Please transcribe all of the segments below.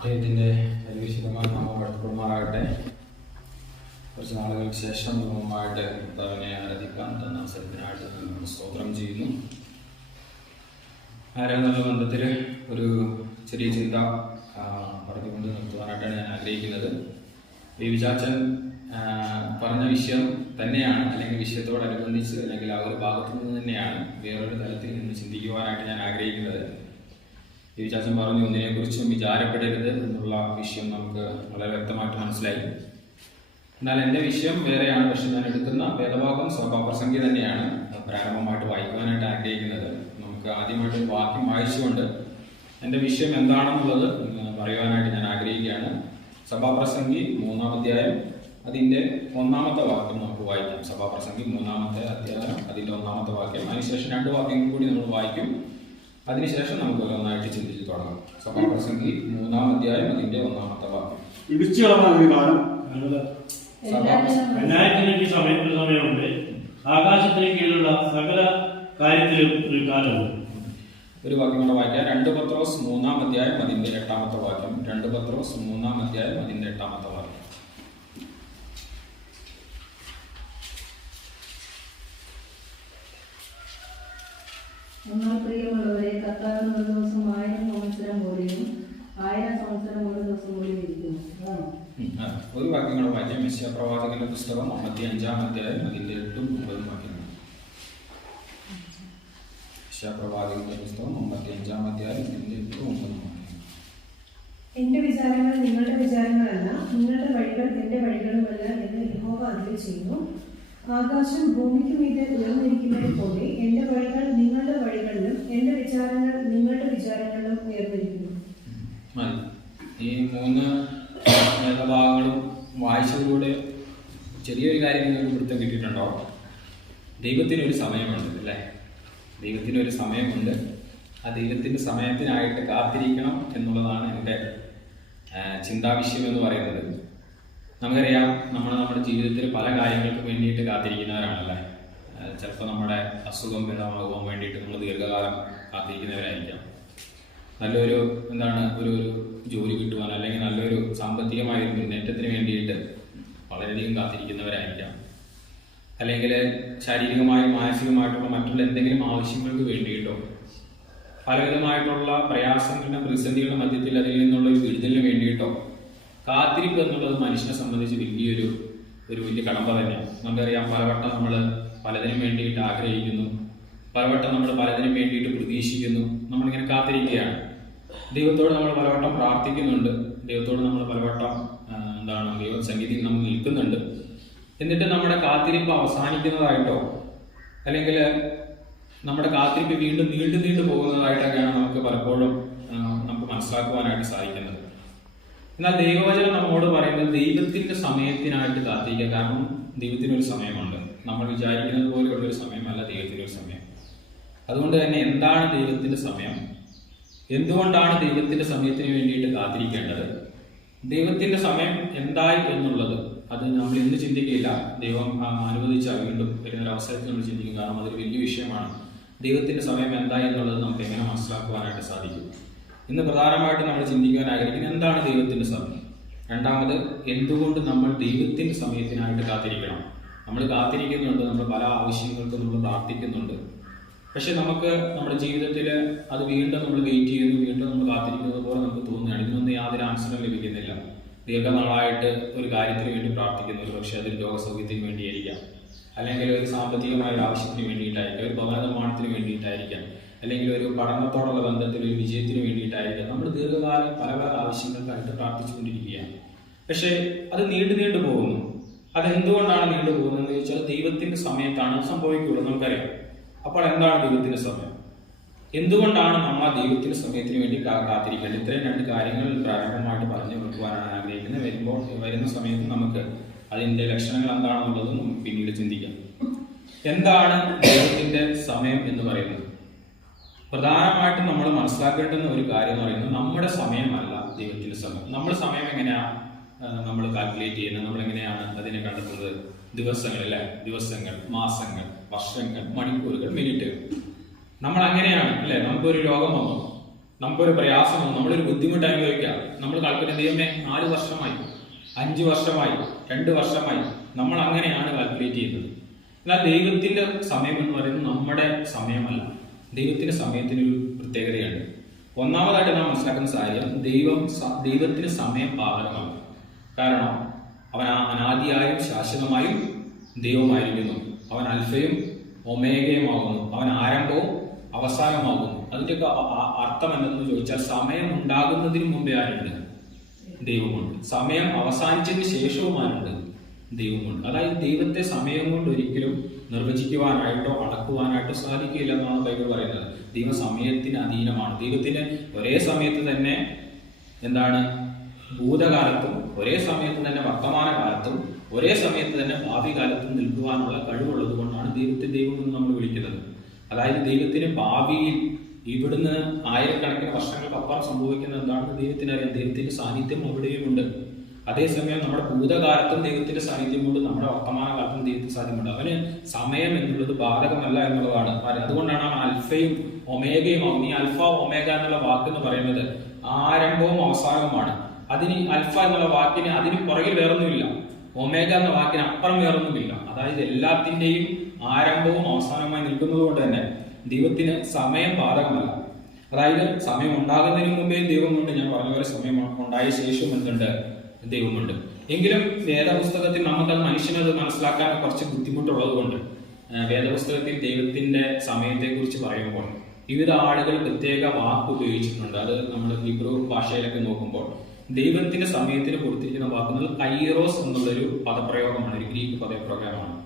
അദ്ദേഹത്തിൻ്റെ പരിശുദ്ധമായ നാമം വാഴ്ത്തപ്പെടുമാറാകട്ടെ. കുറച്ച് നാളുകൾക്ക് ശേഷം നാമമായിട്ട് കർത്താവിനെ ആരാധിക്കാൻ തന്ന അവസരത്തിനായിട്ട് നമ്മൾ സ്തോത്രം ചെയ്യുന്നു. ആരാധന ബന്ധത്തിൽ ഒരു ചെറിയ ചിന്ത പറഞ്ഞുകൊണ്ട് നിർത്തുവാനായിട്ടാണ് ഞാൻ ആഗ്രഹിക്കുന്നത്. വിചാച്ചൻ പറഞ്ഞ വിഷയം തന്നെയാണ്, അല്ലെങ്കിൽ വിഷയത്തോടനുബന്ധിച്ച് അല്ലെങ്കിൽ ആ ഒരു ഭാഗത്തു നിന്ന് തന്നെയാണ് വേറൊരു തലത്തിൽ നിന്ന് ചിന്തിക്കുവാനായിട്ട് ഞാൻ ആഗ്രഹിക്കുന്നത്. വിചാച്ചൻ പറഞ്ഞു, ഒന്നിനെക്കുറിച്ചും വിചാരപ്പെടരുത് എന്നുള്ള വിഷയം നമുക്ക് വളരെ വ്യക്തമായിട്ട് മനസ്സിലായി. എന്നാൽ എൻ്റെ വിഷയം വേറെയാണ്. പക്ഷെ ഞാൻ എടുക്കുന്ന വേദഭാഗം സഭാപ്രസംഗി തന്നെയാണ് പ്രാരംഭമായിട്ട് വായിക്കുവാനായിട്ട് ആഗ്രഹിക്കുന്നത്. നമുക്ക് ആദ്യമായിട്ട് ഒരു വാക്യം വായിച്ചുകൊണ്ട് എൻ്റെ വിഷയം എന്താണെന്നുള്ളത് പറയുവാനായിട്ട് ഞാൻ ആഗ്രഹിക്കുകയാണ്. സഭാപ്രസംഗി 3-ാം അധ്യായം അതിൻ്റെ 1-ാമത്തെ വാക്യം നമുക്ക് വായിക്കാം. സഭാപ്രസംഗി 3-ാമത്തെ അധ്യായം അതിൻ്റെ 1-ാമത്തെ വാക്യം. അതിനുശേഷം 2 വാക്യങ്ങൾ കൂടി നമ്മൾ വായിക്കും. അതിനുശേഷം നമുക്ക് ഓരോന്നായിട്ട് ചിന്തിച്ച് തുടങ്ങാം. സഭാപ്രസംഗി 3-ാം അധ്യായം അതിന്റെ 1-ാമത്തെ വാക്യം. സമയമുണ്ട്, ആകാശത്തിന് കീഴിലുള്ള സകല കാര്യത്തിലും ഒരു കാലമുണ്ട്. ഒരു വാക്യം കൂടെ വായിക്കാം. 2 പത്രോസ് 3-ാം അധ്യായം അതിന്റെ 8-ാമത്തെ വാക്യം. 2 പത്രോസ് 3-ാം അധ്യായം അതിന്റെ 8-ാമത്തെ വാക്യം. എന്നാൽ പ്രിയമുള്ളവരെ, കർത്താവിന് ഒരു ദിവസം 1000 സംവത്സരം പോലെയും 1000 സംവത്സരം ഒരു ദിവസം പോലെയും ഇരിക്കുന്നു. ഒരു വാക്യം കൂടെ വായിക്കാം. യെശയ്യാ പ്രവാചകന്റെ പുസ്തകം 55-ാം അധ്യായം അതിന്റെ 8-ഉം 9-ഉം വാക്യങ്ങൾ. യെശയ്യാ പ്രവാചകന്റെ പുസ്തകം 55-ാം അധ്യായം അതിന്റെ 8-ഉം 9-ഉം വാക്യങ്ങൾ. എന്റെ വിചാരങ്ങൾ നിങ്ങളുടെ വിചാരങ്ങളല്ല, നിങ്ങളുടെ വഴികൾ എന്റെ വഴികളുമല്ല എന്ന് യഹോവ അരുളിച്ചെയ്യുന്നു. ആകാശം ഭൂമിക്ക് മീതെ ഉയർന്നിരിക്കുന്നത് പോലെ എന്റെ വഴികൾ നിങ്ങളുടെ വഴികളിലും എന്റെ വിചാരങ്ങൾ നിങ്ങളുടെ വിചാരങ്ങളിലും ഉയർന്നിരിക്കുന്നു. ഈ 3 വേദഭാഗങ്ങളും വായിച്ചതിലൂടെ ചെറിയൊരു കാര്യം നിങ്ങൾക്ക് പിടുത്തം കിട്ടിയിട്ടുണ്ടോ? ദൈവത്തിനൊരു സമയമുണ്ട്, അല്ലേ? ദൈവത്തിനൊരു സമയമുണ്ട്. ആ ദൈവത്തിൻ്റെ സമയത്തിനായിട്ട് കാത്തിരിക്കണം എന്നുള്ളതാണ് എൻ്റെ ചിന്താവിഷയം എന്ന് പറയുന്നത്. നമുക്കറിയാം, നമ്മുടെ ജീവിതത്തിൽ പല കാര്യങ്ങൾക്ക് വേണ്ടിയിട്ട് കാത്തിരിക്കുന്നവരാണല്ലേ. ചിലപ്പോൾ നമ്മുടെ അസുഖം ഭേദമാകുവാൻ വേണ്ടിയിട്ട് നമ്മൾ ദീർഘകാലം കാത്തിരിക്കുന്നവരായിരിക്കാം. നല്ലൊരു ഒരു ജോലി കിട്ടുവാൻ, അല്ലെങ്കിൽ നല്ലൊരു സാമ്പത്തികമായ ഒരു മുന്നേറ്റത്തിന് വേണ്ടിയിട്ട് വളരെയധികം കാത്തിരിക്കുന്നവരായിരിക്കാം. അല്ലെങ്കിൽ ശാരീരികമായും മാനസികമായിട്ടുള്ള മറ്റുള്ള എന്തെങ്കിലും ആവശ്യങ്ങൾക്ക് വേണ്ടിയിട്ടോ പലവിധമായിട്ടുള്ള പ്രയാസങ്ങളുടെ പ്രതിസന്ധികളുടെ മധ്യത്തിൽ അതിൽ നിന്നുള്ള ഒരു വിടുതലിന് വേണ്ടിയിട്ടോ കാത്തിരിപ്പ് എന്നുള്ളത് മനുഷ്യനെ സംബന്ധിച്ച് വലിയ കടമ്പ തന്നെയാണ്. നമുക്കറിയാം, പലവട്ടം നമ്മൾ പലതിനും വേണ്ടിയിട്ട് ആഗ്രഹിക്കുന്നു, പലവട്ടം നമ്മൾ പലതിനും വേണ്ടിയിട്ട് പ്രതീക്ഷിക്കുന്നു. നമ്മളിങ്ങനെ കാത്തിരിക്കുകയാണ്. ദൈവത്തോട് നമ്മൾ പലവട്ടം പ്രാർത്ഥിക്കുന്നുണ്ട്, ദൈവത്തോട് നമ്മൾ പലവട്ടം ദൈവസന്നിധിയിൽ നമ്മൾ നിൽക്കുന്നുണ്ട്. എന്നിട്ട് നമ്മുടെ കാത്തിരിപ്പ് അവസാനിക്കുന്നതായിട്ടോ അല്ലെങ്കിൽ നമ്മുടെ കാത്തിരിപ്പ് വീണ്ടും നീണ്ടു പോകുന്നതായിട്ടൊക്കെയാണ് നമുക്ക് പലപ്പോഴും നമുക്ക് മനസ്സിലാക്കുവാനായിട്ട് സാധിക്കുന്നത്. എന്നാൽ ദൈവവചനം നമ്മോട് പറയുന്നത് ദൈവത്തിന്റെ സമയത്തിനായിട്ട് കാത്തിരിക്കുക. കാരണം ദൈവത്തിനൊരു സമയമുണ്ട്. നമ്മൾ വിചാരിക്കുന്നത് പോലെയുള്ളൊരു സമയമല്ല ദൈവത്തിനൊരു സമയം. അതുകൊണ്ട് തന്നെ എന്താണ് ദൈവത്തിന്റെ സമയം? എന്തുകൊണ്ടാണ് ദൈവത്തിന്റെ സമയത്തിന് വേണ്ടിയിട്ട് കാത്തിരിക്കേണ്ടത്? ദൈവത്തിന്റെ സമയം എന്തായി എന്നുള്ളത് അത് നമ്മൾ ഇന്ന് ചിന്തിക്കില്ല. ദൈവം അനുവദിച്ചാൽ വീണ്ടും വരുന്നൊരു അവസരത്തിൽ നമ്മൾ ചിന്തിക്കും. കാരണം അതൊരു വലിയ വിഷയമാണ്. ദൈവത്തിന്റെ സമയം എന്തായി എന്നുള്ളത് നമുക്ക് എങ്ങനെ മനസ്സിലാക്കുവാനായിട്ട് സാധിക്കും? ഇന്ന് പ്രധാനമായിട്ടും നമ്മൾ ചിന്തിക്കാൻ ആഗ്രഹിക്കുന്നത് എന്താണ് ദൈവത്തിന്റെ സമയം. രണ്ടാമത്, എന്തുകൊണ്ട് നമ്മൾ ദൈവത്തിന്റെ സമയത്തിനായിട്ട് കാത്തിരിക്കണം? നമ്മൾ കാത്തിരിക്കുന്നുണ്ട്, നമ്മൾ പല ആവശ്യങ്ങൾക്കും നമ്മൾ പ്രാർത്ഥിക്കുന്നുണ്ട്. പക്ഷെ നമുക്ക് നമ്മുടെ ജീവിതത്തിൽ അത് വീണ്ടും നമ്മൾ വെയിറ്റ് ചെയ്യുന്നു, വീണ്ടും നമ്മൾ കാത്തിരിക്കുന്നത് പോലെ നമുക്ക് തോന്നുകയാണ്. ഇതിനൊന്നും യാതൊരു ആൻസറും ലഭിക്കുന്നില്ല. ദീർഘനാളായിട്ട് ഒരു കാര്യത്തിന് വേണ്ടി പ്രാർത്ഥിക്കുന്നു, ഒരു പക്ഷേ അതൊരു രോഗസൗഖ്യത്തിന് വേണ്ടിയായിരിക്കാം, അല്ലെങ്കിൽ ഒരു സാമ്പത്തികമായ ഒരു ആവശ്യത്തിന് വേണ്ടിയിട്ടായിരിക്കാം, ഒരു ഭവന നിർമ്മാണത്തിന് വേണ്ടിയിട്ടായിരിക്കാം, അല്ലെങ്കിൽ ഒരു പഠനത്തോടുള്ള ബന്ധത്തിൽ ഒരു വിജയത്തിന് വേണ്ടിയിട്ടായിരിക്കാം. നമ്മൾ ദീർഘകാലം പല ആവശ്യങ്ങൾക്കായിട്ട് പ്രാർത്ഥിച്ചുകൊണ്ടിരിക്കുകയാണ്. പക്ഷേ അത് നീണ്ടു പോകുന്നു. അതെന്തുകൊണ്ടാണ് നീണ്ടു പോകുന്നതെന്ന് ചോദിച്ചാൽ ദൈവത്തിന്റെ സമയത്താണ് സംഭവിക്കുള്ളൂ. നമുക്കറിയാം. അപ്പോൾ എന്താണ് ദൈവത്തിന്റെ സമയം? എന്തുകൊണ്ടാണ് നമ്മൾ ആ ദൈവത്തിന്റെ സമയത്തിന് വേണ്ടി കാത്തിരിക്കേണ്ടത്? ഇത്രയും 2 കാര്യങ്ങൾ പ്രാരംഭമായിട്ട് പറഞ്ഞു കൊടുക്കുവാനാണ് ആഗ്രഹിക്കുന്നത്. വരുന്ന സമയത്ത് നമുക്ക് അതിന്റെ ലക്ഷണങ്ങൾ എന്താണെന്നുള്ളത് നമുക്ക് പിന്നീട് ചിന്തിക്കാം. എന്താണ് ദൈവത്തിന്റെ സമയം എന്ന് പറയുന്നത്? പ്രധാനമായിട്ടും നമ്മൾ മനസ്സിലാക്കേണ്ടുന്ന ഒരു കാര്യം എന്ന് പറയുന്നത് നമ്മുടെ സമയമല്ല ദൈവത്തിന്റെ സമയം. നമ്മുടെ സമയം എങ്ങനെയാണ് നമ്മൾ കാൽക്കുലേറ്റ് ചെയ്യുന്നത്? നമ്മൾ എങ്ങനെയാണ് അതിനെ കണ്ടെത്തുന്നത്? ദിവസങ്ങൾ, മാസങ്ങൾ, വർഷങ്ങൾ, മണിക്കൂറുകൾ, മിനിറ്റുകൾ. നമ്മൾ അങ്ങനെയാണ്, അല്ലെ? നമുക്കൊരു രോഗം വന്നു, നമുക്കൊരു പ്രയാസമോ നമ്മളൊരു ബുദ്ധിമുട്ട് അനുഭവിക്കാം, നമ്മൾ കാൽക്കുലേറ്റ് ദൈവമേ 4 വർഷമായി, 5 വർഷമായി, 2 വർഷമായി, നമ്മൾ അങ്ങനെയാണ് കാൽക്കുലേറ്റ് ചെയ്യുന്നത്. എന്നാൽ ദൈവത്തിന്റെ സമയം എന്ന് പറയുന്നത് നമ്മുടെ സമയമല്ല. ദൈവത്തിന്റെ സമയത്തിനൊരു പ്രത്യേകതയാണ്. ഒന്നാമതായിട്ട് നാം മനസ്സിലാക്കുന്ന കാര്യം, ദൈവത്തിന് സമയം ബാധകമാണ്. കാരണം അവൻ അനാദിയായും ശാശ്വതമായും ദൈവമായിരിക്കുന്നു. അവൻ അൽഫയും ഒമേഗയുമാകുന്നു. അവൻ ആരംഭവും അവസാനമാകുന്നു. അതിൻ്റെയൊക്കെ അർത്ഥം എന്തെന്ന് ചോദിച്ചാൽ, സമയം ഉണ്ടാകുന്നതിന് മുമ്പേ ആരുണ്ട്? ദൈവമുണ്ട്. സമയം അവസാനിച്ചതിന് ശേഷവും ആരുണ്ട്? ദൈവമുണ്ട്. അതായത് ദൈവത്തെ സമയം കൊണ്ട് ഒരിക്കലും നിർവചിക്കുവാനായിട്ടോ അടക്കുവാനായിട്ടോ സാധിക്കില്ല എന്നാണ് ബൈബിൾ പറയുന്നത്. ദൈവം സമയത്തിന് അധീനമാണ്. ദൈവത്തിന് ഒരേ സമയത്ത് തന്നെ ഭൂതകാലത്തും ഒരേ സമയത്ത് തന്നെ വർത്തമാനകാലത്തും ഒരേ സമയത്ത് തന്നെ ഭാവി കാലത്തും നിൽക്കുവാനുള്ള കഴിവുള്ളത് കൊണ്ടാണ് ദൈവത്തെ ദൈവം എന്ന് നമ്മൾ വിളിക്കുന്നത്. അതായത് ദൈവത്തിന് ഭാവിയിൽ ഇവിടുന്ന് ആയിരക്കണക്കിന് വർഷങ്ങൾക്കപ്പുറം സംഭവിക്കുന്നത് എന്താണെന്ന് ദൈവത്തിന് അറിയാം. ദൈവത്തിന്റെ സാന്നിധ്യം അവിടെയുമുണ്ട്. അതേസമയം നമ്മുടെ ഭൂതകാലത്തും ദൈവത്തിന്റെ സാന്നിധ്യമുണ്ട്, നമ്മുടെ വർത്തമാനകാലത്തും ദൈവത്തിന്റെ സാന്നിധ്യമുണ്ട്. അവന് സമയം എന്നുള്ളത് ബാധകമല്ല എന്നുള്ളതാണ്. അതുകൊണ്ടാണ് അവൻ അൽഫയും ഒമേഗയും ആവും. ഈ അൽഫ ഒമേഗ എന്നുള്ള വാക്ക് എന്ന് പറയുന്നത് ആരംഭവും അവസാനവുമാണ്. അതിന് അൽഫ എന്നുള്ള വാക്കിന് അതിന് പുറകിൽ വേറൊന്നുമില്ല, ഒമേഗ എന്ന വാക്കിന് അപ്പുറം വേറൊന്നുമില്ല. അതായത് എല്ലാത്തിന്റെയും ആരംഭവും അവസാനവുമായി നിൽക്കുന്നത് കൊണ്ട് തന്നെ ദൈവത്തിന് സമയം ബാധകമല്ല. അതായത് സമയം ഉണ്ടാകുന്നതിന് മുമ്പേ ദൈവമുണ്ട്. ഞാൻ പറഞ്ഞ പോലെ സമയം ഉണ്ടായ ശേഷവും എന്തുണ്ട്? ദൈവമുണ്ട്. എങ്കിലും വേദപുസ്തകത്തിൽ നമുക്കത് മനുഷ്യനത് മനസ്സിലാക്കാൻ കുറച്ച് ബുദ്ധിമുട്ടുള്ളത് കൊണ്ട് വേദപുസ്തകത്തിൽ ദൈവത്തിന്റെ സമയത്തെ കുറിച്ച് പറയുമ്പോൾ വിവിധ ആളുകൾ പ്രത്യേക വാക്ക് ഉപയോഗിച്ചിട്ടുണ്ട്. അത് നമ്മൾ ഹീബ്രു ഭാഷയിലൊക്കെ നോക്കുമ്പോൾ ദൈവത്തിന്റെ സമയത്തിന് കൊടുത്തിരിക്കുന്ന വാക്കുകൾ കൈറോസ് എന്നുള്ളൊരു പദപ്രയോഗമാണ്, ഒരു ഗ്രീക്ക് പദപ്രയോഗമാണ്.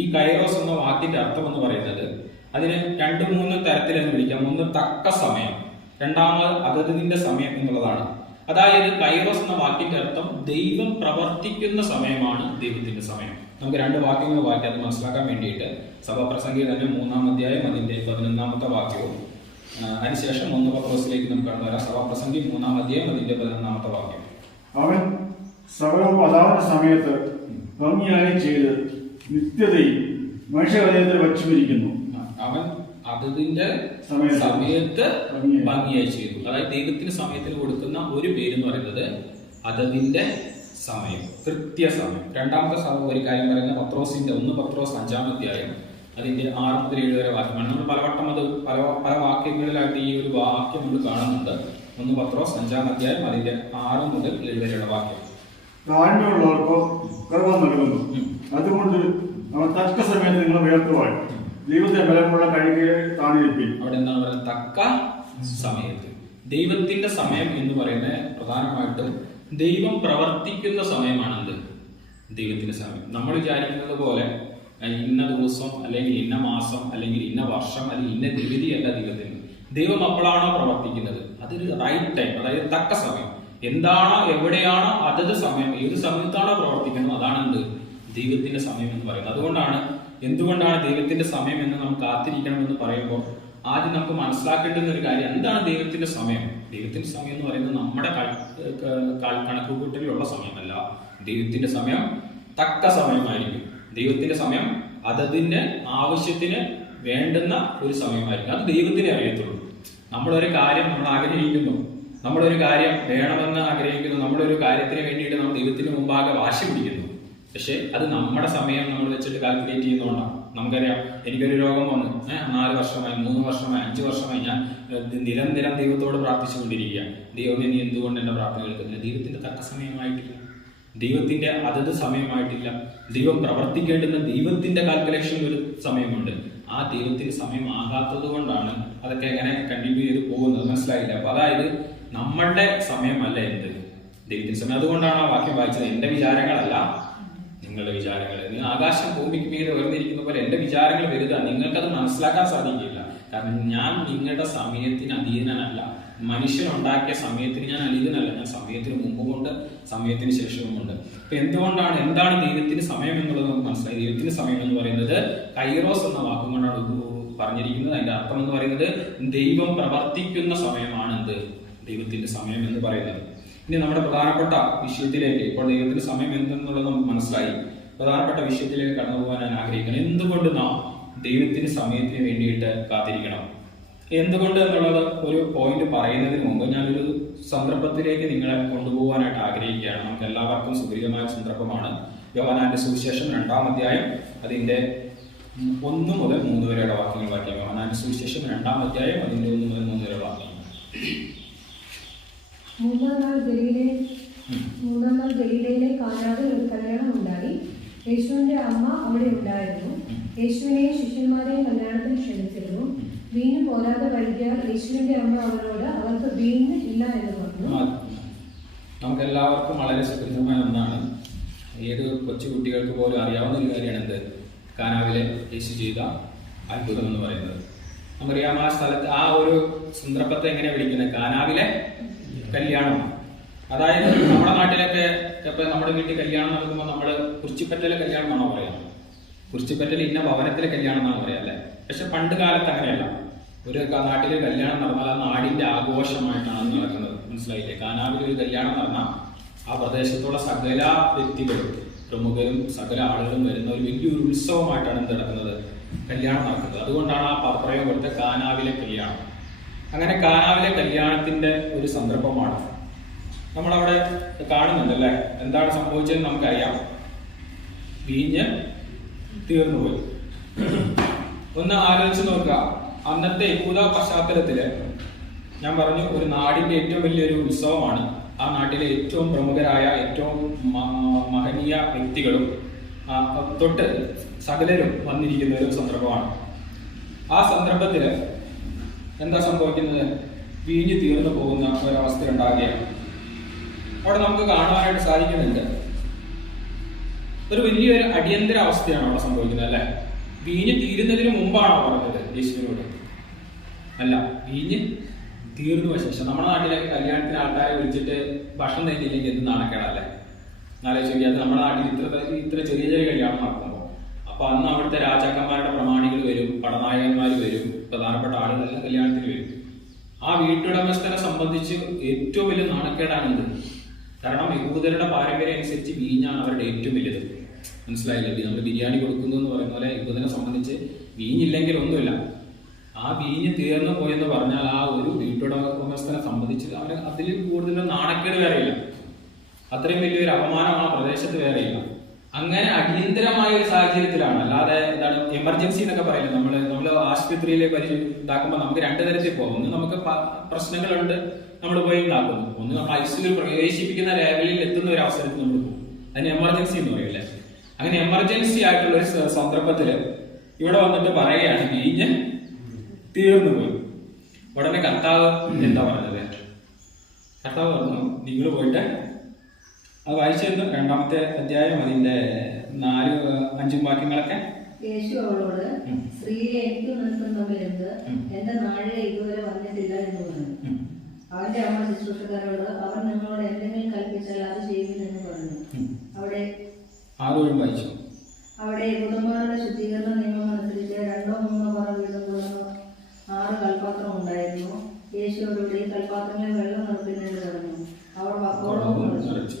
ഈ കൈറോസ് എന്ന വാക്കിന്റെ അർത്ഥം എന്ന് പറയുന്നത് അതിന് 2-3 തരത്തിലെന്ന് വിളിക്കാം. ഒന്ന് തക്ക സമയം, രണ്ടാമത് അതതിന്റെ സമയം എന്നുള്ളതാണ്. അതായത് കൈറോസ് എന്ന വാക്കിന്റെ അർത്ഥം ദൈവം പ്രവർത്തിക്കുന്ന സമയമാണ് ദൈവത്തിന്റെ സമയം. നമുക്ക് 2 വാക്യങ്ങൾ വായിക്കാം അത് മനസ്സിലാക്കാൻ വേണ്ടിയിട്ട്. സഭാപ്രസംഗി തന്നെ 3-ാം അധ്യായം അതിന്റെ 11-ാമത്തെ വാക്യവും അതിനുശേഷം 1 പത്രോസിലേക്ക് നമുക്ക് കടന്നു വരാം. സഭാപ്രസംഗി 3-ാം അധ്യായം അതിന്റെ 11-ാമത്തെ വാക്യം. അവൻ സകലവും അതാത് സമയത്ത് ഭംഗിയായി ചെയ്ത് നിത്യതയിൽ മനുഷ്യഹൃദയത്തിൽ വച്ചുമിരിക്കുന്നു. അവൻ അതിന്റെ സമയത്ത് ഭംഗിയായി ചെയ്തു. അതായത് ദൈവത്തിന് സമയത്തിന് കൊടുക്കുന്ന ഒരു പേര് എന്ന് പറയുന്നത് അതതിന്റെ സമയം, കൃത്യസമയം. രണ്ടാമത്തെ ഒരു കാര്യം പറയുന്നത് പത്രോസിന്റെ 1 പത്രോസ് 5-ാം അധ്യായം അതിന്റെ 6 മുതൽ 7 വരെ വാക്യമാണ്. നമ്മൾ പലവട്ടം അത് പല വാക്യങ്ങളിലായിട്ട് ഈ ഒരു വാക്യം നമ്മൾ കാണുന്നുണ്ട്. 1 പത്രോസ് 5-ാം അധ്യായം അതിന്റെ 6 മുതൽ 7 വരെയുള്ള വാക്യം. താഴ്മയുള്ളവർക്ക് കൃപ നൽകുന്നു, അതുകൊണ്ട് അവൻ തക്ക സമയത്ത് നിങ്ങൾ ഉയർത്തുവാൻ ദൈവത്തെ ബലമുള്ള കഴിവുകളെ താണിരിപ്പിൽ. അവിടെ എന്താണ് പറയുന്നത്? തക്ക സമയത്ത്. ദൈവത്തിന്റെ സമയം എന്ന് പറയുന്നത് പ്രധാനമായിട്ടും ദൈവം പ്രവർത്തിക്കുന്ന സമയമാണെന്ത്? ദൈവത്തിന്റെ സമയം. നമ്മൾ വിചാരിക്കുന്നത് പോലെ ഇന്ന ദിവസം അല്ലെങ്കിൽ ഇന്ന മാസം അല്ലെങ്കിൽ ഇന്ന വർഷം അല്ലെങ്കിൽ ഇന്ന തീയതിയല്ല ദൈവത്തിന്. ദൈവം അപ്പോഴാണോ പ്രവർത്തിക്കുന്നത് അതൊരു റൈറ്റ് ടൈം, അതായത് തക്ക സമയം. എന്താണോ എവിടെയാണോ അതത് സമയം, ഏത് സമയത്താണോ പ്രവർത്തിക്കുന്നത് അതാണ് എന്ത്? ദൈവത്തിന്റെ സമയം എന്ന് പറയുന്നത്. എന്തുകൊണ്ടാണ് ദൈവത്തിന്റെ സമയം എന്ന് നമുക്ക് കാത്തിരിക്കണം എന്ന് പറയുമ്പോൾ ആദ്യം നമുക്ക് മനസ്സിലാക്കേണ്ടുന്ന ഒരു കാര്യം, എന്താണ് ദൈവത്തിന്റെ സമയം? ദൈവത്തിന്റെ സമയം എന്ന് പറയുന്നത് നമ്മുടെ കണക്കുകൂട്ടലിലുള്ള സമയമല്ല. ദൈവത്തിന്റെ സമയം തക്ക സമയമായിരിക്കും. ദൈവത്തിന്റെ സമയം അതതിന്റെ ആവശ്യത്തിന് വേണ്ടുന്ന ഒരു സമയമായിരിക്കും. അത് ദൈവത്തിനെ അറിയത്തുള്ളൂ. നമ്മളൊരു കാര്യം നമ്മൾ ആഗ്രഹിക്കുന്നു, നമ്മളൊരു കാര്യം വേണമെന്ന് ആഗ്രഹിക്കുന്നു, നമ്മളൊരു കാര്യത്തിന് വേണ്ടിയിട്ട് നമ്മൾ ദൈവത്തിന് മുമ്പാകെ വാശി പിടിക്കുന്നു. പക്ഷെ അത് നമ്മുടെ സമയം നമ്മൾ വെച്ചിട്ട് കാൽക്കുലേറ്റ് ചെയ്യുന്നതുകൊണ്ടാണ്. നമുക്കറിയാം, എനിക്കൊരു രോഗം വന്നു, 4 വർഷമായി, 3 വർഷമായി, 5 വർഷമായി ഞാൻ നിരന്തരം ദൈവത്തോട് പ്രാർത്ഥിച്ചുകൊണ്ടിരിക്കുക. ദൈവമേ നീ എന്തുകൊണ്ട് എന്റെ പ്രാർത്ഥന കേൾക്കുന്നില്ല? ദൈവത്തിന്റെ തക്ക സമയമായിട്ടില്ല, ദൈവത്തിന്റെ അതത് സമയമായിട്ടില്ല. ദൈവം പ്രവർത്തിക്കേണ്ടുന്ന ദൈവത്തിന്റെ കാൽക്കുലേഷൻ ഒരു സമയമുണ്ട്. ആ ദൈവത്തിന്റെ സമയം ആകാത്തത് കൊണ്ടാണ് അതൊക്കെ എങ്ങനെ കണ്ടിന്യൂ ചെയ്ത് പോകുന്നത്. മനസ്സിലായില്ല? അപ്പൊ അതായത് നമ്മളുടെ സമയമല്ല എന്ത്? ദൈവത്തിന്റെ സമയം. അതുകൊണ്ടാണ് ആ വാക്യം വായിച്ചത്, എന്റെ വിചാരങ്ങളല്ല നിങ്ങളുടെ വിചാരങ്ങൾ. നിങ്ങൾ ആകാശം ഭൂമിക്ക് മീതെ ഉയർന്നിരിക്കുന്ന പോലെ എന്റെ വിചാരങ്ങൾ വലുതാ. നിങ്ങൾക്കത് മനസ്സിലാക്കാൻ സാധിക്കില്ല. കാരണം ഞാൻ നിങ്ങളുടെ സമയത്തിന് അധീനനല്ല. മനുഷ്യനുണ്ടാക്കിയ സമയത്തിന് ഞാൻ അധീനനല്ല. ഞാൻ സമയത്തിന് മുമ്പുമുണ്ട്, സമയത്തിന് ശേഷവുമുണ്ട്. അപ്പൊ എന്താണ് ദൈവത്തിന് സമയം എന്നുള്ളത് നമുക്ക് മനസ്സിലായി. ദൈവത്തിന്റെ സമയം എന്ന് പറയുന്നത് കൈറോസ് എന്ന വാക്കുകൊണ്ടാണ് പറഞ്ഞിരിക്കുന്നത്. അതിന്റെ അർത്ഥം എന്ന് പറയുന്നത് ദൈവം പ്രവർത്തിക്കുന്ന സമയമാണ് എന്ത്? ദൈവത്തിന്റെ സമയം എന്ന് പറയുന്നത്. ഇനി നമ്മുടെ പ്രധാനപ്പെട്ട വിഷയത്തിലേക്ക്, ഇപ്പോൾ ദൈവത്തിന്റെ സമയം എന്തെന്നുള്ളത് നമുക്ക് മനസ്സിലായി. പ്രധാനപ്പെട്ട വിഷയത്തിലേക്ക് കടന്നു പോകാൻ ഞാൻ ആഗ്രഹിക്കണം. എന്തുകൊണ്ട് നാം ദൈവത്തിന്റെ സമയത്തിന് വേണ്ടിയിട്ട് കാത്തിരിക്കണം? എന്തുകൊണ്ട് എന്നുള്ളത് ഒരു പോയിന്റ് പറയുന്നതിന് മുമ്പ് ഞാനൊരു സന്ദർഭത്തിലേക്ക് നിങ്ങളെ കൊണ്ടുപോകാനായിട്ട് ആഗ്രഹിക്കുകയാണ്. നമുക്ക് എല്ലാവർക്കും സുപരിചിതമായ സന്ദർഭമാണ് യോഹന്നാന്റെ സുവിശേഷം 2-ാം അധ്യായം അതിന്റെ 1 മുതൽ 3 വരെയുള്ള വാക്യങ്ങൾ വായിക്കാം. യോഹന്നാന്റെ സുവിശേഷം 2-ാം അധ്യായം അതിന്റെ 1 മുതൽ 3 വരെയുള്ള വാക്യങ്ങൾ. മൂന്നാം നാൾ ഗലീലയിലെ കാനാവിൽ ഒരു കല്യാണം ഉണ്ടായി. യേശുവിന്റെ അമ്മ അവിടെ ഉണ്ടായിരുന്നു. യേശുവിനെയും ശിഷ്യന്മാരെയും കല്യാണത്തിന് ക്ഷണിച്ചിരുന്നു. വീഞ്ഞ് പോരാതെ വൈകിയാൽ യേശുവിന്റെ അമ്മ അവരോട് അവർക്ക് വീഞ്ഞ് ഇല്ല എന്ന് പറഞ്ഞു. നമുക്ക് എല്ലാവർക്കും വളരെ സുപരിചിതമായ ഒന്നാണ്. ഏത് കൊച്ചുകുട്ടികൾക്ക് പോലും അറിയാവുന്ന ഒരു കാര്യമാണ് എന്ത് കാനാവിലെ യേശു ചെയ്ത അത്ഭുതം എന്ന് പറയുന്നത്. നമുക്കറിയാം ആ സ്ഥലത്ത് ആ ഒരു സന്ദർഭത്തെ എങ്ങനെ വിളിക്കുന്നത്? കാനാവിലെ കല്യാണം. അതായത് നമ്മുടെ നാട്ടിലൊക്കെ ഇപ്പൊ നമ്മുടെ വീട്ടിൽ കല്യാണം നടക്കുമ്പോൾ നമ്മള് കുറിച്ചിപ്പറ്റലെ കല്യാണം എന്നാണോ പറയാം? കുറിച്ചിപ്പറ്റൽ ഇന്ന ഭവനത്തിലെ കല്യാണം എന്നാണ് പറയാം അല്ലെ? പക്ഷെ പണ്ട് കാലത്ത് അങ്ങനെയല്ല. ഒരു നാട്ടിലെ കല്യാണം നടന്നാൽ ആ നാടിന്റെ ആഘോഷമായിട്ടാണ് അത് നടക്കുന്നത്. മനസ്സിലായില്ലേ? കാനാവിൽ ഒരു കല്യാണം നടന്നാൽ ആ പ്രദേശത്തുള്ള സകല വ്യക്തികളും പ്രമുഖരും സകല ആളുകളും വരുന്ന ഒരു വലിയൊരു ഉത്സവമായിട്ടാണ് എന്ത് നടക്കുന്നത്? കല്യാണം നടക്കുന്നത്. അതുകൊണ്ടാണ് ആ പദപ്രയോഗം കൊടുത്ത കാനാവിലെ കല്യാണം. അങ്ങനെ കാനാവിലെ കല്യാണത്തിന്റെ ഒരു സന്ദർഭമാണ് നമ്മളവിടെ കാണുന്നുണ്ടല്ലേ. എന്താണ് സംഭവിച്ചതെന്ന് നമുക്കറിയാം. വീഞ്ഞ് തീർന്നുപോയി. ഒന്ന് ആലോചിച്ച് നോക്കുക. അന്നത്തെ യഹൂദ പശ്ചാത്തലത്തില് ഞാൻ പറഞ്ഞു ഒരു നാടിന്റെ ഏറ്റവും വലിയൊരു ഉത്സവമാണ്. ആ നാട്ടിലെ ഏറ്റവും പ്രമുഖരായ ഏറ്റവും മഹനീയ വ്യക്തികളും തൊട്ട് സകലരും വന്നിരിക്കുന്ന ഒരു സന്ദർഭമാണ്. ആ സന്ദർഭത്തില് എന്താ സംഭവിക്കുന്നത്? വീഞ്ഞ് തീർന്നു പോകുന്ന ഒരവസ്ഥ ഉണ്ടാകുകയാണ്. അവിടെ നമുക്ക് കാണുവാനായിട്ട് സാധിക്കുന്നുണ്ട് ഒരു വലിയൊരു അടിയന്തര അവസ്ഥയാണ് അവിടെ സംഭവിക്കുന്നത് അല്ലെ. വീഞ്ഞ് തീരുന്നതിന് മുമ്പാണോ പറഞ്ഞത് യേശുവിനോട്? അല്ല, വീഞ്ഞ് തീർന്നു ശേഷം. നമ്മുടെ നാട്ടിലെ കല്യാണത്തിന് ആൾക്കാരെ വിളിച്ചിട്ട് ഭക്ഷണം തന്നില്ലെങ്കിൽ എന്ത് നാണക്കേടല്ലേ? ആലോചിക്കുക. അത് നമ്മുടെ നാട്ടിൽ ഇത്ര ചെറിയ ചെറിയ കല്യാണം നടക്കുമ്പോൾ അപ്പൊ അന്ന് അവിടുത്തെ രാജാക്കന്മാരുടെ പ്രമാണികൾ വരും, പടനായകന്മാർ വരും, പ്രധാനപ്പെട്ട ആളുകളെല്ലാം കല്യാണത്തിന് വരും. ആ വീട്ടുടമസ്ഥനെ സംബന്ധിച്ച് ഏറ്റവും വലിയ നാണക്കേടാണെന്ത്? കാരണം യഹൂദരുടെ പാരമ്പര്യം അനുസരിച്ച് വീഞ്ഞാണ് അവരുടെ ഏറ്റവും വലുത്. മനസ്സിലായില്ലേ? നമ്മൾ ബിരിയാണി കൊടുക്കുന്നു എന്ന് പറയുന്ന പോലെ യഹൂദനെ സംബന്ധിച്ച് വീഞ്ഞില്ലെങ്കിൽ ഒന്നുമില്ല. ആ വീഞ്ഞ് തീർന്നു പോയെന്ന് പറഞ്ഞാൽ ആ ഒരു വീട്ടുടമസ്ഥനെ സംബന്ധിച്ച് അവന് അതിൽ കൂടുതൽ നാണക്കേട് വേറെയില്ല. അത്രയും വലിയൊരു അപമാനം ആ പ്രദേശത്ത് വേറെയില്ല. അങ്ങനെ അടിയന്തരമായ ഒരു സാഹചര്യത്തിലാണ്. അല്ലാതെ എന്താണ് എമർജൻസി എന്നൊക്കെ പറയുന്നത്. നമ്മൾ ആശുപത്രിയിലെ ഇതാക്കുമ്പോൾ നമുക്ക് 2 തരത്തിൽ പോകും. ഒന്ന് നമുക്ക് പ്രശ്നങ്ങളുണ്ട്, നമ്മൾ പോയി ഉണ്ടാക്കുന്നു. ഒന്ന് നമ്മൾ ഐസിയു പ്രവേശിപ്പിക്കുന്ന ലെവലിൽ എത്തുന്ന ഒരു അവസരത്തിൽ നമ്മൾ പോകും. അതിന് എമർജൻസി എന്ന് പറയില്ലേ. അങ്ങനെ എമർജൻസി ആയിട്ടുള്ള ഒരു സന്ദർഭത്തില് ഇവിടെ വന്നിട്ട് പറയുകയാണ് വീഞ്ഞ് തീർന്നു പോയി. ഉടനെ കർത്താവ് എന്താ പറഞ്ഞത്? കർത്താവ് പറഞ്ഞു നിങ്ങൾ പോയിട്ട് അത് വായിച്ചിരുന്നു 2-ാമത്തെ അധ്യായം അതിന്റെ 4-5 വാക്യങ്ങളൊക്കെ. യേശു അവളോട് സ്ത്രീയെ എനിക്ക് നിനക്കും തമ്മിൽ എന്ത്? എന്റെ നാഴിക ഇതുവരെ വന്നിട്ടില്ല എന്ന് പറഞ്ഞു. അവന്റെ അമ്മ ശുശ്രൂഷക്കാരോട് അവൻ നിങ്ങളോട് എന്തെങ്കിലും കൽപ്പിച്ചാൽ അത് ചെയ്യുമെന്ന് പറഞ്ഞു. അവിടെ യഹൂദന്മാരുടെ ശുദ്ധീകരണ നിയമം അനുസരിച്ച് 2-3 പറ വീതം കൊള്ളുന്ന 6 കൽപാത്രം ഉണ്ടായിരുന്നു. യേശു അവരോട് ഈ കൽപാത്രങ്ങളിൽ വെള്ളം നിറപ്പിനെന്ന് പറഞ്ഞു. അവർ വക്കോളം നിറച്ചു.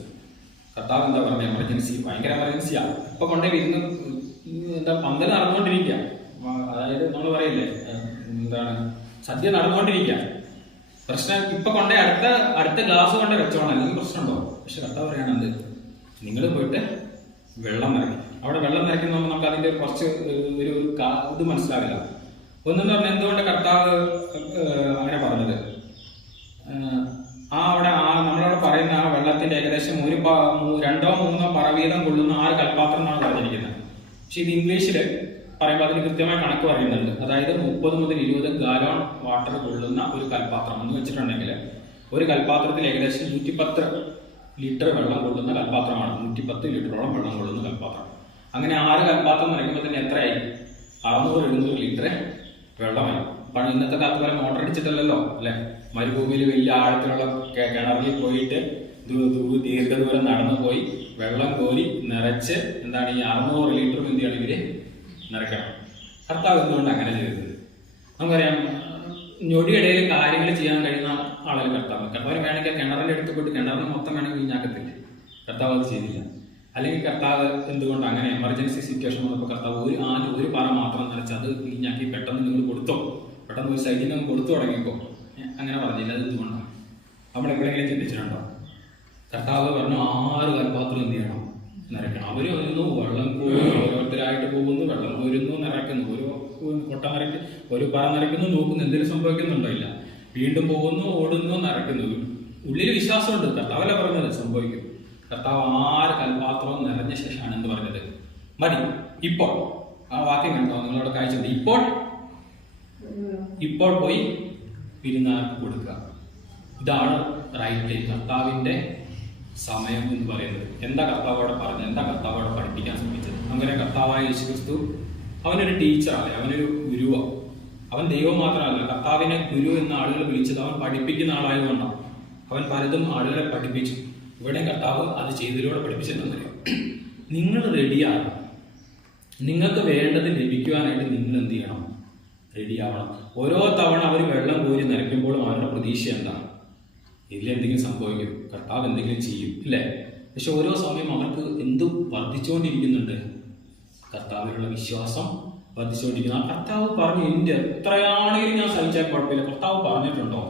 കർത്താവ് എന്താ പറഞ്ഞ? എമർജൻസി, ഭയങ്കര എമർജൻസിയാ. ഇപ്പൊ കൊണ്ടേ വിരുന്ന് എന്താ പന്തൽ നടന്നുകൊണ്ടിരിക്കുക. അതായത് നമ്മൾ പറയില്ലേ എന്താണ് സദ്യ നടന്നുകൊണ്ടിരിക്കുക. പ്രശ്നം ഇപ്പൊ കൊണ്ടേ അടുത്ത ഗ്ലാസ് കൊണ്ടേ വെച്ചോണം, അല്ലെങ്കിൽ പ്രശ്നമുണ്ടോ? പക്ഷെ കർത്താവ് പറയണത് നിങ്ങൾ പോയിട്ട് വെള്ളം നിറയ്ക്കും. അവിടെ വെള്ളം നിറയ്ക്കുന്ന നമുക്ക് അതിന്റെ കുറച്ച് ഒരു ഇത് മനസ്സിലാവില്ല. ഒന്നെന്ന് പറഞ്ഞാൽ എന്തുകൊണ്ട് കർത്താവ് അങ്ങനെ പറഞ്ഞത്? അവിടെ നമ്മളവിടെ പറയുന്ന ആ വെള്ളത്തിന്റെ ഏകദേശം 2-3 പറ വീതം കൊള്ളുന്ന 6 കൽപാത്രം എന്നാണ് പറഞ്ഞിരിക്കുന്നത്. പക്ഷെ ഇത് ഇംഗ്ലീഷില് പറയുമ്പോൾ അതിന് കൃത്യമായ കണക്ക് പറയുന്നുണ്ട്. അതായത് 30 മുതൽ 20 ഗാലോൺ വാട്ടർ കൊള്ളുന്ന ഒരു കൽപാത്രം എന്ന് വെച്ചിട്ടുണ്ടെങ്കിൽ ഒരു കൽപാത്രത്തിൽ ഏകദേശം 110 ലിറ്റർ വെള്ളം കൊള്ളുന്ന കൽപാത്രമാണ്. 110 ലിറ്ററോളം വെള്ളം കൊള്ളുന്ന കൽപാത്രം. അങ്ങനെ 6 കൽപാത്രം നിറയ്ക്കുമ്പോൾ തന്നെ എത്രയായി? 600-700 ലിറ്റർ വെള്ളമായി. അപ്പോൾ ഇന്നത്തെ കാലത്ത് പോലെ മോട്ടർ അടിച്ചിട്ടല്ലോ അല്ലെ. മരുഭൂമിയിൽ വലിയ ആഴത്തിലുള്ള കിണറിൽ പോയിട്ട് ദീർഘദൂരം നടന്നു പോയി വെള്ളം കോരി നിറച്ച് എന്താണ് ഈ 600 ലിറ്റർ എന്ത് ചെയ്യണം? ഇവര് നിറയ്ക്കണം. കർത്താവ് എന്തുകൊണ്ട് അങ്ങനെ ചെയ്തത്? നമുക്കറിയാം ഞൊടിയിടയിൽ കാര്യങ്ങൾ ചെയ്യാൻ കഴിയുന്ന ആളുകൾ കർത്താവ്. കർത്താവിന് വേണമെങ്കിൽ കിണറിന്റെ അടുത്ത് പോയിട്ട് കിണറിന് മൊത്തം വേണമെങ്കിൽ വീഞ്ഞാക്കത്തില്ല. കർത്താവ് അത് ചെയ്തില്ല. അല്ലെങ്കിൽ കർത്താവ് എന്തുകൊണ്ട് അങ്ങനെ എമർജൻസി സിറ്റുവേഷൻ വന്നപ്പോൾ കർത്താവ് ഒരു പറ മാത്രം നിറച്ച് അത് വീഞ്ഞാക്കി പെട്ടെന്ന് നിങ്ങൾ കൊടുത്തോ പെട്ടെന്ന് ഒരു സൈഡിൽ നിന്ന് കൊടുത്തു തുടങ്ങിയപ്പോൾ അങ്ങനെ പറഞ്ഞില്ല. അത് എന്തുകൊണ്ടാണ്? നമ്മളെപ്പോഴെങ്കിലും ചിന്തിച്ചിട്ടുണ്ടോ? കർത്താവ് പറഞ്ഞു 6 കൽപാത്രം എന്ത് ചെയ്യണം? നിറയ്ക്കണം. അവർ വരുന്നു, വെള്ളം പോകുന്നു, ഓരോരുത്തരായിട്ട് പോകുന്നു, വെള്ളം കോരുന്നു, നിറയ്ക്കുന്നു, ഒരു കൊട്ട നിറയ്ക്കും, ഒരു പറ നിറയ്ക്കുന്നു, നോക്കുന്നു, എന്തെങ്കിലും സംഭവിക്കുന്നുണ്ടോ? ഇല്ല. വീണ്ടും പോകുന്നു, ഓടുന്നു, നിറയ്ക്കുന്നു. ഉള്ളിൽ വിശ്വാസമുണ്ട്, കർത്താവല്ല പറഞ്ഞത് സംഭവിക്കും. കർത്താവ് 6 കൽപാത്രവും നിറഞ്ഞ ശേഷമാണ് എന്ത് പറഞ്ഞത്? മതി, ഇപ്പോൾ. ആ വാക്യം കണ്ടോ? നിങ്ങളോട് കാഴ്ചയുണ്ട്. ഇപ്പോൾ പോയി വിരുന്നാർക്ക് കൊടുക്കുക. ഇതാണ് റൈറ്റ് ടൈം, കർത്താവിന്റെ സമയം എന്ന് പറയുന്നത്. എന്താ കർത്താവോടെ പറഞ്ഞത്? എന്താ കർത്താവോടെ പഠിപ്പിക്കാൻ ശ്രമിച്ചത്? അങ്ങനെ കർത്താവായ യേശുക്രിസ്തു അവനൊരു ടീച്ചറാണ്, അവനൊരു ഗുരുവാണ്. അവൻ ദൈവം മാത്രമല്ല, കർത്താവിനെ ഗുരു എന്ന ആളുകൾ വിളിച്ചത് അവൻ പഠിപ്പിക്കുന്ന ആളായതുകൊണ്ടാണ്. അവൻ പലതും ആളുകളെ പഠിപ്പിച്ചു. ഇവിടെ കർത്താവ് അത് ചെയ്തതിലൂടെ പഠിപ്പിച്ചിട്ടുണ്ടെന്നറിയാം. നിങ്ങൾ റെഡിയാകണം. നിങ്ങൾക്ക് വേണ്ടത് ലഭിക്കുവാനായിട്ട് നിങ്ങൾ എന്ത് ചെയ്യണം? റെഡിയാവണം. ഓരോ തവണ അവർ വെള്ളം കോരി നിറയ്ക്കുമ്പോഴും അവരുടെ പ്രതീക്ഷ എന്താണ്? ഇതിലെന്തെങ്കിലും സംഭവിക്കും, കർത്താവ് എന്തെങ്കിലും ചെയ്യും, ഇല്ലേ? പക്ഷെ ഓരോ സമയം അവർക്ക് എന്ത് വർദ്ധിച്ചുകൊണ്ടിരിക്കുന്നുണ്ട്? കർത്താവിലുള്ള വിശ്വാസം വർദ്ധിച്ചുകൊണ്ടിരിക്കുന്നു. ആ കർത്താവ് പറഞ്ഞു, എൻ്റെ എത്രയാണെങ്കിലും ഞാൻ സഹിച്ചാൽ കുഴപ്പമില്ല. കർത്താവ് പറഞ്ഞിട്ടുണ്ടോ?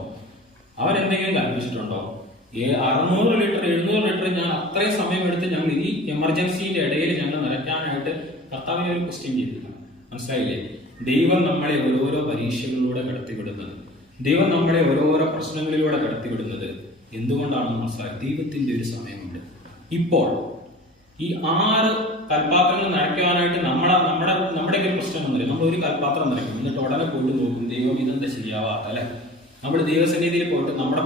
അവരെന്തെങ്കിലും കൽപ്പിച്ചിട്ടുണ്ടോ? 600 ലിറ്റർ 700 ലിറ്റർ ഞാൻ അത്രയും സമയം എടുത്ത് ഞങ്ങൾ ഈ എമർജൻസിന്റെ ഇടയിൽ ഞങ്ങൾ നിറയ്ക്കാനായിട്ട് കർത്താവിനെ ഒരു ക്വസ്റ്റ്യൻ ചെയ്തില്ല. മനസ്സിലായില്ലേ? ദൈവം നമ്മളെ ഓരോരോ പരീക്ഷകളിലൂടെ കടത്തിവിടുന്നത്, ദൈവം നമ്മളെ ഓരോരോ പ്രശ്നങ്ങളിലൂടെ കടത്തിവിടുന്നത് എന്തുകൊണ്ടാണെന്ന് മനസ്സിലായി. ദൈവത്തിന്റെ ഒരു സമയമുണ്ട്. ഇപ്പോൾ ഈ 6 കൽപാത്രങ്ങൾ നിറയ്ക്കുവാനായിട്ട് നമ്മുടെ ഒരു പ്രശ്നം ഒന്നുമില്ല. നമ്മൾ ഒരു കൽപാത്രം നിറയ്ക്കും, എന്നിട്ട് ഉടനെ പോയിട്ട് നോക്കും, ദൈവം ഇതെന്താ ശരിയാവാത്ത, അല്ലെ? നമ്മൾ ദൈവസന്നിധിയിൽ പോയിട്ട് നമ്മുടെ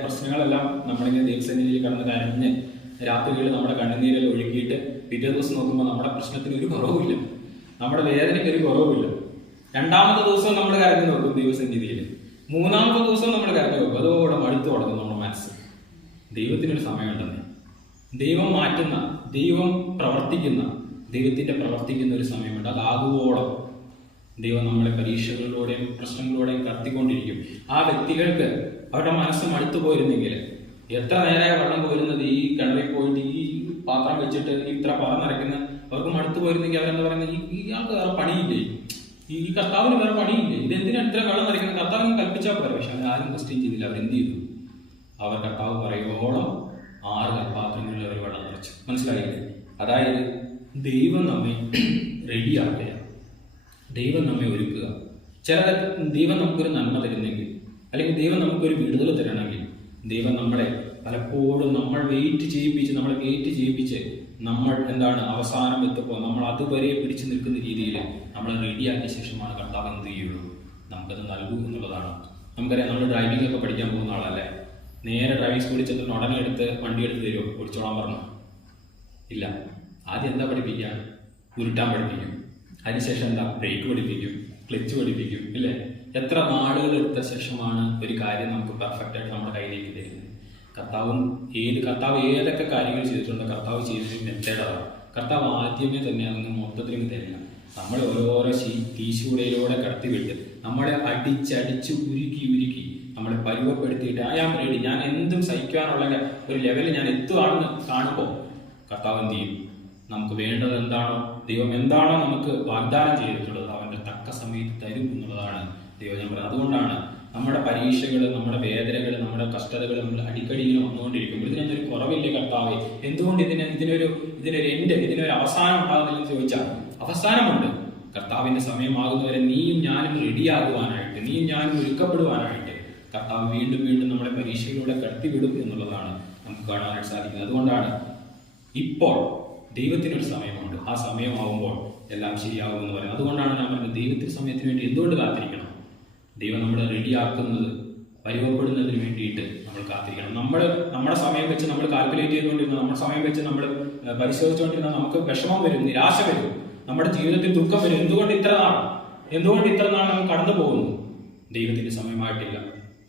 പ്രശ്നങ്ങളെല്ലാം നമ്മളിങ്ങനെ ദൈവസന്നിധിയിൽ കടന്ന് കരഞ്ഞ് രാത്രികളിൽ നമ്മുടെ കണ്ണുനീരെല്ലാം ഒഴുക്കിയിട്ട് പിറ്റേ ദിവസം നോക്കുമ്പോൾ നമ്മുടെ പ്രശ്നത്തിന് ഒരു കുറവുമില്ല, നമ്മുടെ വേദനയ്ക്ക് ഒരു കുറവുമില്ല. 2ാമത്തെ ദിവസം നമ്മൾ കരഞ്ഞു നോക്കും ദൈവസന്നിധിയിൽ, 3ാമത്തെ ദിവസം നമ്മൾ കരഞ്ഞു നോക്കും, അതോടെ മടുത്തു തുടങ്ങും നമ്മുടെ മനസ്സ്. ദൈവത്തിനൊരു സമയമുണ്ടെന്ന്. ദൈവം മാറ്റുന്ന, ദൈവം പ്രവർത്തിക്കുന്ന, ദൈവത്തിന്റെ പ്രവർത്തിക്കുന്ന ഒരു സമയമുണ്ട്. അതാകുവോളം ദൈവം നമ്മളെ പരീക്ഷകളിലൂടെയും പ്രശ്നങ്ങളിലൂടെയും കടത്തിക്കൊണ്ടിരിക്കും. ആ വ്യക്തികൾക്ക് അവരുടെ മനസ്സ് മടുത്തു പോയിരുന്നെങ്കിൽ, എത്ര നേരമായി വെള്ളം പോരുന്നത്, ഈ കിണറിൽ പോയിട്ട് ഈ പാത്രം വെച്ചിട്ട് ഇത്ര പറന്നിറക്കുന്ന അവർക്ക് മടുത്തു പോയിരുന്നെങ്കിൽ അവരെന്താ പറയുന്നത്? ഇയാൾക്ക് വേറെ പണിയില്ലേ, ഈ കർത്താവിന് വേറെ പണിയില്ലേ, ഇതെന്തിനാണ് ഇത്ര വെള്ളം നിറയ്ക്കുന്നത്? കർത്താവിന് കൽപ്പിച്ചാൽ പോരാ. പക്ഷെ അവർ ആരും ക്വസ്റ്റ്യൻ ചെയ്തില്ല. അവരെന്ത് ചെയ്തു? അവർ കർത്താവ് പറയുവോളം 6 കൽപാത്രങ്ങളിൽ അവർ വെള്ളം നിറച്ചു. മനസ്സിലായില്ലേ? അതായത് ദൈവം നമ്മെ റെഡിയാക്കുക, ദൈവം നമ്മെ ഒരുക്കുക. ദൈവം നമുക്കൊരു നന്മ തരുന്നെങ്കിൽ, അല്ലെങ്കിൽ ദൈവം നമുക്കൊരു വിടുതൽ തരണമെങ്കിൽ, ദൈവം നമ്മളെ പലപ്പോഴും നമ്മളെ വെയിറ്റ് ചെയ്യിപ്പിച്ച് നമ്മൾ എന്താണ് അവസാനം എത്തുമ്പോൾ നമ്മൾ അതുവരെ പിടിച്ചു നിൽക്കുന്ന രീതിയിൽ നമ്മളെ റെഡിയാക്കിയ ശേഷമാണ് കർത്താവ് എന്ത് ചെയ്യുള്ളൂ, നമുക്കത് നൽകൂ എന്നുള്ളതാണ്. നമുക്കറിയാം, നമ്മൾ ഡ്രൈവിംഗ് ഒക്കെ പഠിക്കാൻ പോകുന്ന ആളല്ലേ. നേരെ ഡ്രൈവിംഗ് സ്കൂളിൽ ചെന്നിട്ട് ഉടനെ വണ്ടി എടുത്ത് തരുമോ? ഓടിച്ചോളാൻ പറഞ്ഞു ഇല്ല. ആദ്യം എന്താ പഠിപ്പിക്കുക? ഉരുട്ടാൻ പഠിപ്പിക്കും. അതിനുശേഷം എന്താ? ബ്രേക്ക് പഠിപ്പിക്കും, ക്ലച്ച് പഠിപ്പിക്കും, ഇല്ലേ? എത്ര നാളുകൾ എടുത്ത ശേഷമാണ് ഒരു കാര്യം നമുക്ക് പെർഫെക്റ്റ് ആയിട്ട് നമ്മുടെ കയ്യിലേക്ക് തരുന്നത്. കർത്താവ് ഏതൊക്കെ കാര്യങ്ങൾ ചെയ്തിട്ടുണ്ടോ, കർത്താവ് ചെയ്തത് മെത്തേഡാണ്. കർത്താവ് ആദ്യമേ തന്നെ അതൊന്നും മൊത്തത്തിലും തരില്ല. നമ്മൾ ഓരോരോ തീശൂടയിലൂടെ കടത്തിവിട്ട് നമ്മളെ അടിച്ചടിച്ച് ഉരുക്കി നമ്മളെ പരുവപ്പെടുത്തിയിട്ട് ആം റെഡി, ഞാൻ എന്തും സഹിക്കാനുള്ള ഒരു ലെവലിൽ ഞാൻ എത്തുകയാണെന്ന് കാണുമ്പോൾ കർത്താവ് എന്ത് ചെയ്യും? നമുക്ക് വേണ്ടത് എന്താണോ, ദൈവം എന്താണോ നമുക്ക് വാഗ്ദാനം ചെയ്തിട്ടുള്ളത് അവന്റെ തക്ക സമയത്ത് തരും എന്നുള്ളതാണ് ദൈവം ഞാൻ പറയുന്നത്. അതുകൊണ്ടാണ് നമ്മുടെ പരീക്ഷകൾ, നമ്മുടെ വേദനകൾ, നമ്മുടെ കഷ്ടതകൾ നമ്മൾ അടിക്കടി ഇങ്ങനെ വന്നുകൊണ്ടിരിക്കും. ഇതിനൊരു കുറവില്ലേ കർത്താവേ? എന്തുകൊണ്ട് ഇതിനൊരു എൻഡ്, ഇതിനൊരു അവസാനം ഉണ്ടാകുന്നില്ലെന്ന് ചോദിച്ചാൽ അവസാനമുണ്ട്. കർത്താവിന്റെ സമയമാകുന്നവരെ നീയും ഞാനും റെഡിയാകുവാനായിട്ട്, നീയും ഞാനും ഒരുക്കപ്പെടുവാനായിട്ട് കർത്താവ് വീണ്ടും നമ്മളെ പരീക്ഷയിലൂടെ കടത്തിവിടും എന്നുള്ളതാണ് നമുക്ക് കാണാനായിട്ട് സാധിക്കുന്നത്. അതുകൊണ്ടാണ് ഇപ്പോൾ ദൈവത്തിനൊരു സമയമുണ്ട്, ആ സമയമാവുമ്പോൾ എല്ലാം ശരിയാകുമെന്ന് പറയുന്നത്. അതുകൊണ്ടാണ് ഞാൻ പറഞ്ഞത്, ദൈവത്തിന്റെ സമയത്തിന് വേണ്ടി എന്തുകൊണ്ട് കാത്തിരിക്കണം? ദൈവം നമ്മളെ റെഡിയാക്കുന്നത്, പരുവപ്പെടുന്നതിന് വേണ്ടിയിട്ട് നമ്മൾ കാത്തിരിക്കണം. നമ്മുടെ സമയം വെച്ച് നമ്മൾ കാൽക്കുലേറ്റ് ചെയ്തുകൊണ്ടിരുന്ന, നമ്മുടെ സമയം വെച്ച് നമ്മൾ പരിശോധിച്ചുകൊണ്ടിരുന്ന നമുക്ക് വിഷമം വരും, നിരാശ വരും, നമ്മുടെ ജീവിതത്തിൽ ദുഃഖം വരും. എന്തുകൊണ്ട് ഇത്ര നാൾ നമ്മൾ കടന്നു പോകുന്നു? ദൈവത്തിന്റെ സമയമായിട്ടില്ല.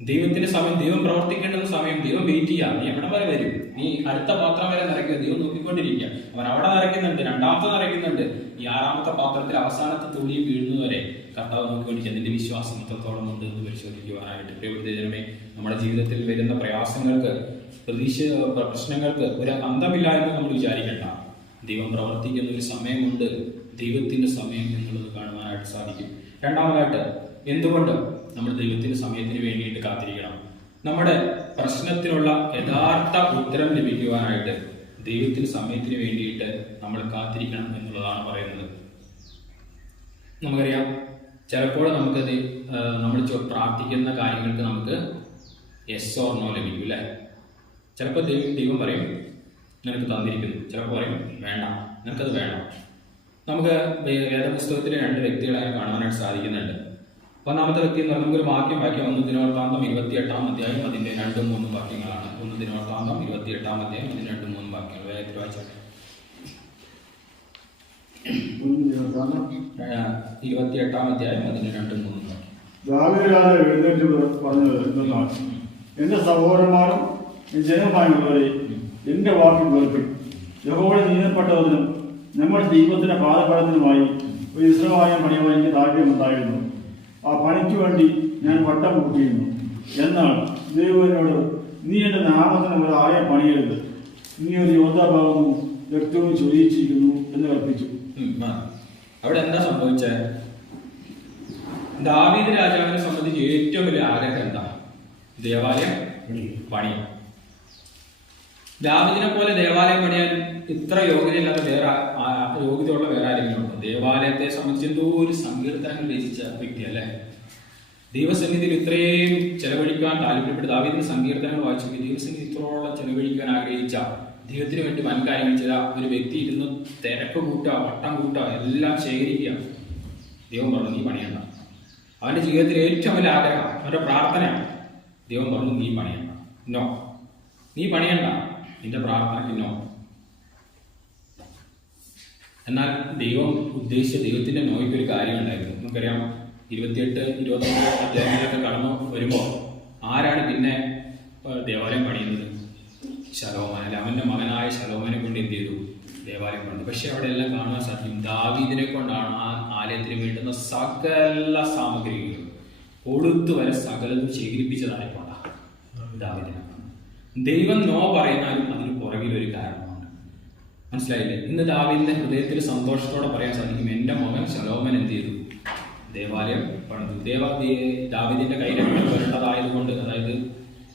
ദൈവത്തിന്റെ സമയം, ദൈവം പ്രവർത്തിക്കേണ്ടുന്ന സമയം, ദൈവം വെയിറ്റ് ചെയ്യാം. നീ എവിടെ വരെ വരും? നീ അടുത്ത പാത്രം വരെ നിറയ്ക്കുക, ദൈവം നോക്കിക്കൊണ്ടിരിക്കുക. അവൻ അവിടെ നിറയ്ക്കുന്നുണ്ട്, 2ാമത്തെ നിറയ്ക്കുന്നുണ്ട്. ഈ 6ാമത്തെ പാത്രത്തിൽ അവസാനത്തെ തുള്ളിയും വീഴുന്നതുവരെ കർത്താവ് നോക്കിക്കൊണ്ടിരിക്കുക. നിന്റെ വിശ്വാസം എത്രത്തോളം ഉണ്ട് എന്ന് പരിശോധിക്കുവാനായിട്ട്. പ്രിയപ്പെട്ട നമ്മുടെ ജീവിതത്തിൽ വരുന്ന പ്രയാസങ്ങൾക്ക്, പ്രശ്നങ്ങൾക്ക് ഒരു അന്തമില്ല എന്ന് നമ്മൾ വിചാരിക്കേണ്ട. ദൈവം പ്രവർത്തിക്കുന്ന ഒരു സമയമുണ്ട്, ദൈവത്തിന്റെ സമയം എന്നുള്ളത് കാണുവാനായിട്ട് സാധിക്കും. 2ാമതായിട്ട് എന്തുകൊണ്ട് നമ്മൾ ദൈവത്തിന്റെ സമയത്തിന് വേണ്ടിയിട്ട് കാത്തിരിക്കണം? നമ്മുടെ പ്രശ്നത്തിനുള്ള യഥാർത്ഥ ഉത്തരം ലഭിക്കുവാനായിട്ട് ദൈവത്തിന്റെ സമയത്തിന് വേണ്ടിയിട്ട് നമ്മൾ കാത്തിരിക്കണം എന്നുള്ളതാണ് പറയുന്നത്. നമുക്കറിയാം, ചിലപ്പോൾ നമുക്ക് നമ്മൾ പ്രാർത്ഥിക്കുന്ന കാര്യങ്ങൾക്ക് നമുക്ക് യെസ് ഓർ നോ ലഭിക്കും അല്ലേ? ചിലപ്പോൾ ദൈവം പറയും നിനക്ക് തന്നിരിക്കുന്നു, ചിലപ്പോൾ പറയും വേണ്ട, നിനക്കത് വേണം. നമുക്ക് വേദപുസ്തകത്തിലെ 2 വ്യക്തികളെ കാണുവാനായിട്ട് സാധിക്കുന്നുണ്ട്. ഒന്നാമത്തെ വ്യക്തി എന്ന് പറഞ്ഞാൽ നമുക്കൊരു വാക്യം 1 ദിനവൃത്താന്തം 28-ാം അധ്യായം അതിന്റെ 2-3 വാക്യങ്ങളാണ്. 1 ദിനവൃത്താന്തം 28-ാം അധ്യായം അതിന്റെ 2-3 വാക്യങ്ങൾ വേഗത്തിൽ വായിച്ചാൽ. 28-ാം അധ്യായം അതിന്റെ 2-3 വാക്യം. ദാവീദ് രാജാവ് എഴുന്നേറ്റ് പറഞ്ഞത് എന്തെന്നാൽ, എന്റെ സഹോദരന്മാരും ജനമായുള്ളവരെ എന്റെ വാക്കിൽ കേൾപ്പിക്കും. യഹോവയുടെ നീതപ്പെട്ടതിനും നമ്മുടെ ദൈവത്തിന്റെ പാദപടത്തിനുമായി ഒരു ഇസ്രായേൽ പണിയുവാൻ എനിക്ക് താല്പര്യമുണ്ടായിരുന്നു. ആ പണിക്ക് വേണ്ടി ഞാൻ വട്ടം കൂട്ടിയിരുന്നു. എന്നാൽ ദൈവനോട്, നീ എന്റെ നാമത്തിന് ഒരു ആലയം പണിയരുത്, നീ ഒരു യോദ്ധാഭാവവും രക്തവും ചൊരിയിച്ചിരിക്കുന്നു എന്ന് കൽപ്പിച്ചു. അവിടെ എന്താ സംഭവിച്ചത്? ദാവീദ് രാജാവിനെ സംബന്ധിച്ച് ഏറ്റവും വലിയ ആഗ്രഹം എന്താ? ദേവാലയം പണിയും. ദാവീദിനെ പോലെ ദേവാലയം പണിയാൻ ഇത്ര യോഗ്യതയില്ലാത്ത യോഗ്യതയുള്ള വേറെ ആരെങ്കിലും ഉണ്ടോ? ദേവാലയത്തെ സംബന്ധിച്ച് എന്തോ ഒരു സങ്കീർത്തനങ്ങൾ രചിച്ച വ്യക്തി അല്ലേ? ദൈവസന്നിധിയിൽ ഇത്രയും ചെലവഴിക്കാൻ താല്പര്യപ്പെട്ട് ദാവീദിന്റെ സങ്കീർത്തനങ്ങൾ വായിച്ചു. ദൈവസന്നിധി ഇത്രോളം ചെലവഴിക്കാൻ ആഗ്രഹിച്ച, ദൈവത്തിന് വേണ്ടി വൻകാര്യങ്ങൾ ചെയ്ത ഒരു വ്യക്തി ഇരുന്ന് തിരക്ക് കൂട്ടുക, വട്ടം കൂട്ടുക, എല്ലാം ശേഖരിക്കുക. ദൈവം പറഞ്ഞു നീ പണിയണ്ട. അവന്റെ ജീവിതത്തിൽ ഏറ്റവും വലിയ ആഗ്രഹം, അവന്റെ പ്രാർത്ഥനയാണ്. ദൈവം പറഞ്ഞു നീ പണിയണ്ട, നോ, നീ പണിയണ്ട, നിന്റെ പ്രാർത്ഥനയ്ക്ക് നോ. എന്നാൽ ദൈവം ഉദ്ദേശിച്ച ദൈവത്തിന്റെ നോയ്ക്ക് ഒരു കാര്യം ഉണ്ടായിരുന്നു. നമുക്കറിയാം, 28-29 അധ്യായങ്ങളിലൊക്കെ കടന്നു വരുമ്പോൾ ആരാണ് പിന്നെ ദേവാലയം പണിയുന്നത്? ശലോമോൻ അല്ലെ? അവന്റെ മകനായ ശലോമോനെ കൊണ്ട് എന്ത് ചെയ്തു? ദേവാലയം പണിതു. പക്ഷെ അവിടെ എല്ലാം കാണുവാൻ സാധിക്കും, ദാവീദിനെ കൊണ്ടാണ് ആ ആലയത്തിന് വേണ്ടുന്ന സകല സാമഗ്രികളും കൊടുത്തു വരെ സകലതും ശേഖരിപ്പിച്ചതായിക്കൊണ്ടാണ് ദാവീദിനെ. ദൈവം നോ പറയുന്നാലും അതിന് പുറകിലൊരു കാരണമുണ്ട്. മനസ്സിലായില്ലേ? ഇന്ന് ദാവീദിന്റെ ഹൃദയത്തിൽ സന്തോഷത്തോടെ പറയാൻ സാധിക്കും, എന്റെ മകൻ ശലോമോൻ എന്ത് ചെയ്തു? ദേവാലയം പണിതു. ദാവീദിന്റെ കൈ രക്തം വരേണ്ടതായതുകൊണ്ട്, അതായത്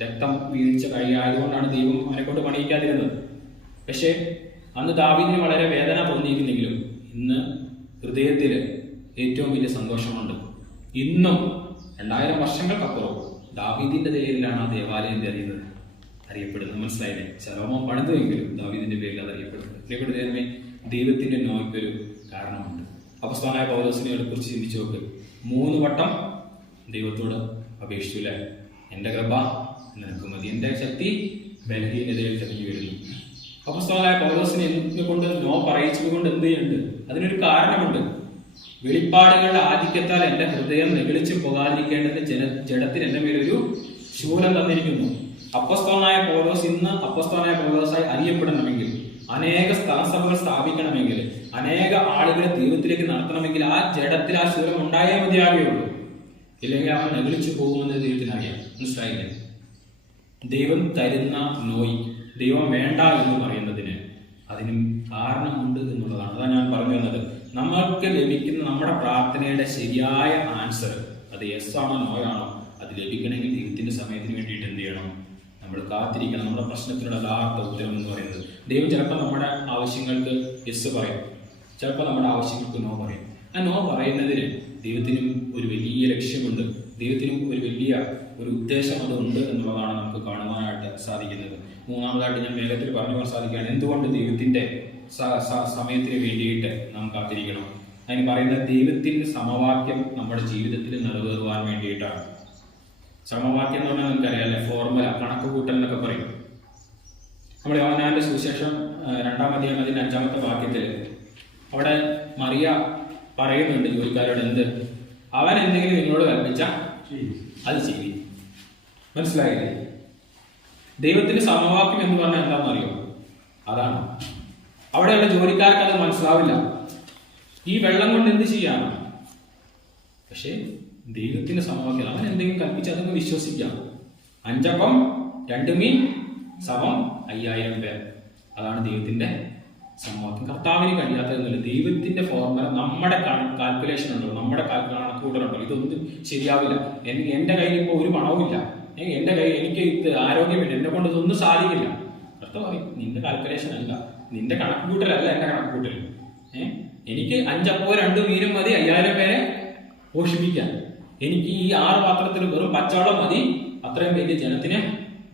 രക്തം വീഴ്ച കഴിയായതുകൊണ്ടാണ് ദൈവം അവനെ കൊണ്ട് പണിയിക്കാതിരുന്നത്. പക്ഷേ അന്ന് ദാവീദിന് വളരെ വേദന തോന്നിയിരുന്നെങ്കിലും ഇന്ന് ഹൃദയത്തിൽ ഏറ്റവും വലിയ സന്തോഷമുണ്ട്. ഇന്നും 2000 വർഷങ്ങൾക്കപ്പുറം ദാവീദിന്റെ പേരിലാണ് ആ ദേവാലയം അറിയപ്പെടുന്നത്. മനസ്സിലായില്ലേ? ശലോമോൻ പണിതുവെങ്കിലും ദാവീദിന്റെ പേരിൽ അത് അറിയപ്പെടുന്നത്. ദൈവത്തിന്റെ നോയ്ക്കൊരു കാരണമുണ്ട്. അപ്പോസ്തലനായ പൗലോസിനെ കുറിച്ച് ചിന്തിച്ചു നോക്ക്. 3 വട്ടം ദൈവത്തോട് അപേക്ഷിച്ചു അല്ലേ? എന്റെ കൃപ നിനക്ക് മതി, എന്റെ ശക്തി ബലഹീനതയിൽ തെളിഞ്ഞു വരുന്നു. അപ്പോസ്തലനായ പൗലോസിനെ എന്തുകൊണ്ട് നോ പറയിച്ചത് കൊണ്ട് എന്ത് ചെയ്യുന്നുണ്ട്? അതിനൊരു കാരണമുണ്ട്. വെളിപ്പാടുകളുടെ ആധിക്യത്താൽ എന്റെ ഹൃദയം നെഗളിച്ചു പോകാതിരിക്കേണ്ടത് ജഡത്തിന് എന്റെ മേലൊരു ശൂലം തന്നിരിക്കുന്നു. അപ്പോസ്തലനായ പൗലോസ് ഇന്ന് അപ്പോസ്തലനായ പൗലോസായി അറിയപ്പെടണമെങ്കിൽ, അനേക സ്ഥലസഭകൾ സ്ഥാപിക്കണമെങ്കിൽ, അനേക ആളുകളെ ദൈവത്തിലേക്ക് നടത്തണമെങ്കിൽ ആ ജഡത്തിൽ ആ ശൂലം ഉണ്ടായേ മതിയാകുകയുള്ളൂ. ഇല്ലെങ്കിൽ അവൻ നെഗളിച്ചു പോകുമെന്ന് ദൈവത്തിനറിയാം. മനസ്സിലായില്ലേ? ദൈവം തരുന്ന നോയി, ദൈവം വേണ്ട എന്ന് പറയുന്നതിന് അതിനും കാരണമുണ്ട് എന്നുള്ളതാണ്. അതാണ് ഞാൻ പറഞ്ഞു വന്നത്. നമ്മൾക്ക് ലഭിക്കുന്ന നമ്മുടെ പ്രാർത്ഥനയുടെ ശരിയായ ആൻസർ, അത് യെസ് ആണോ നോ ആണോ, അത് ലഭിക്കണമെങ്കിൽ ദൈവത്തിന്റെ സമയത്തിന് വേണ്ടിയിട്ട് എന്ത് ചെയ്യണം? നമ്മൾ കാത്തിരിക്കണം. നമ്മുടെ പ്രശ്നത്തിനുള്ള യഥാർത്ഥ ഉത്തരം എന്ന് പറയുന്നത് ദൈവം ചിലപ്പോൾ നമ്മുടെ ആവശ്യങ്ങൾക്ക് യെസ് പറയും, ചിലപ്പോൾ നമ്മുടെ ആവശ്യങ്ങൾക്ക് നോ പറയും. ആ നോ പറയുന്നതിന് ദൈവത്തിനും ഒരു വലിയ ലക്ഷ്യമുണ്ട്, ദൈവത്തിനും ഒരു വലിയ ഒരു ഉദ്ദേശം അതുണ്ട് എന്നുള്ളതാണ് നമുക്ക് കാണുവാനായിട്ട് സാധിക്കുന്നത്. മൂന്നാമതായിട്ട് ഞാൻ വേഗത്തിൽ പറഞ്ഞു പോകാൻ സാധിക്കുകയാണ്, എന്തുകൊണ്ട് ദൈവത്തിന്റെ സമയത്തിന് വേണ്ടിയിട്ട് നാം കാത്തിരിക്കണം. അതിന് പറയുന്നത് ദൈവത്തിന്റെ സമവാക്യം നമ്മുടെ ജീവിതത്തിൽ നിറവേറുവാൻ വേണ്ടിയിട്ടാണ്. സമവാക്യം എന്ന് പറഞ്ഞാൽ നമുക്കറിയാമല്ലേ, ഫോർമുല, കണക്ക് കൂട്ടൽ എന്നൊക്കെ പറയും. നമ്മൾ യോഹന്നാന്റെ സുവിശേഷം 2-ാം അധ്യായം അതിന്റെ 5-ാമത്തെ വാക്യത്തിൽ അവിടെ മറിയ പറയുന്നുണ്ട് ജോലിക്കാരോട്, എന്ത് അവൻ എന്തെങ്കിലും നിങ്ങളോട് കൽപ്പിച്ച അത് ചെയ്യും. മനസ്സിലായില്ലേ? ദൈവത്തിന്റെ സമവാക്യം എന്ന് പറഞ്ഞാൽ എന്താണെന്നറിയോ? അതാണ്. അവിടെയുള്ള ജോലിക്കാർക്ക് അത് മനസ്സിലാവില്ല. ഈ വെള്ളം കൊണ്ട് എന്ത് ചെയ്യാനോ? പക്ഷേ ദൈവത്തിന്റെ സമവാക്യം, അവൻ എന്തെങ്കിലും കൽപ്പിച്ച് അതൊക്കെ വിശ്വസിക്കാം. 5 അപ്പം 2 മീൻ സമം 5000 പേർ. അതാണ് ദൈവത്തിന്റെ സമവാക്യം. കർത്താവിന് കഴിയാത്തതെന്നല്ല, ദൈവത്തിന്റെ ഫോർമുല, നമ്മുടെ കാൽക്കുലേഷൻ ഉണ്ടല്ലോ, നമ്മുടെ കണക്കുകൂട്ടലുണ്ടല്ലോ, ഇതൊന്നും ശരിയാവില്ല. എന്റെ കയ്യിൽ ഇപ്പോൾ ഒരു പണവുമില്ല, എന്റെ കയ്യിൽ എനിക്ക് ആരോഗ്യമില്ല, എന്നെ കൊണ്ട് ഇതൊന്നും സാധിക്കില്ല. കർത്താവ് പറയും, നിന്റെ കാൽക്കുലേഷൻ അല്ല, നിന്റെ കണക്കുകൂട്ടലല്ല എന്റെ കണക്കുകൂട്ടൽ. എനിക്ക് 5 അപ്പവും 2 മീനും മതി 5000 പേരെ പോഷിപ്പിക്കാൻ. എനിക്ക് ഈ 6 പാത്രത്തിൽ വെറും പച്ചവെള്ളം മതി അത്രയും വലിയ ജനത്തിനെ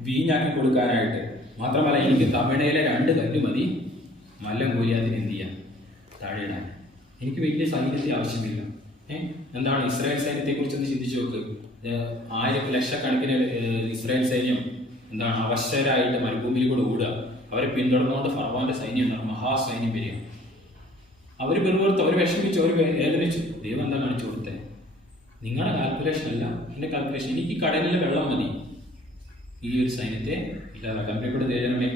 വീഞ്ഞാക്കി കൊടുക്കാനായിട്ട്. മാത്രമല്ല, എനിക്ക് തമിഴയിലെ 2 കല്ല് മതി മല്ലം ഗോലിയാത്തിനെ എന്ത് ചെയ്യാൻ, താഴെയിടാൻ. എനിക്ക് വലിയ സൈന്യത്തെ ആവശ്യമില്ല. എന്താണ് ഇസ്രായേൽ സൈന്യത്തെ കുറിച്ചൊന്ന് ചിന്തിച്ചു നോക്ക്. 1000 ലക്ഷക്കണക്കിന് ഇസ്രായേൽ സൈന്യം എന്താണ് അവശരായിട്ട് മരുഭൂമിയിൽ കൂടെ ഓടുക. അവരെ പിന്തുടർന്നുകൊണ്ട് ഫറവോന്റെ സൈന്യം ഉണ്ടാകും, മഹാസൈന്യം വരിക. അവർ വെറുതെ, അവർ വിഷമിച്ചു, അവർ വേദനിച്ചു. ദൈവം എന്താ കാണിച്ചു കൊടുത്തേ? നിങ്ങളുടെ കാൽക്കുലേഷൻ അല്ല എന്റെ കാൽക്കുലേഷൻ. എനിക്ക് കടലിലെ വെള്ളം മതി ഈ ഒരു സൈന്യത്തെ ഇല്ലാതാക്കാൻ. പ്രിയപ്പെട്ട ദൈവമേ,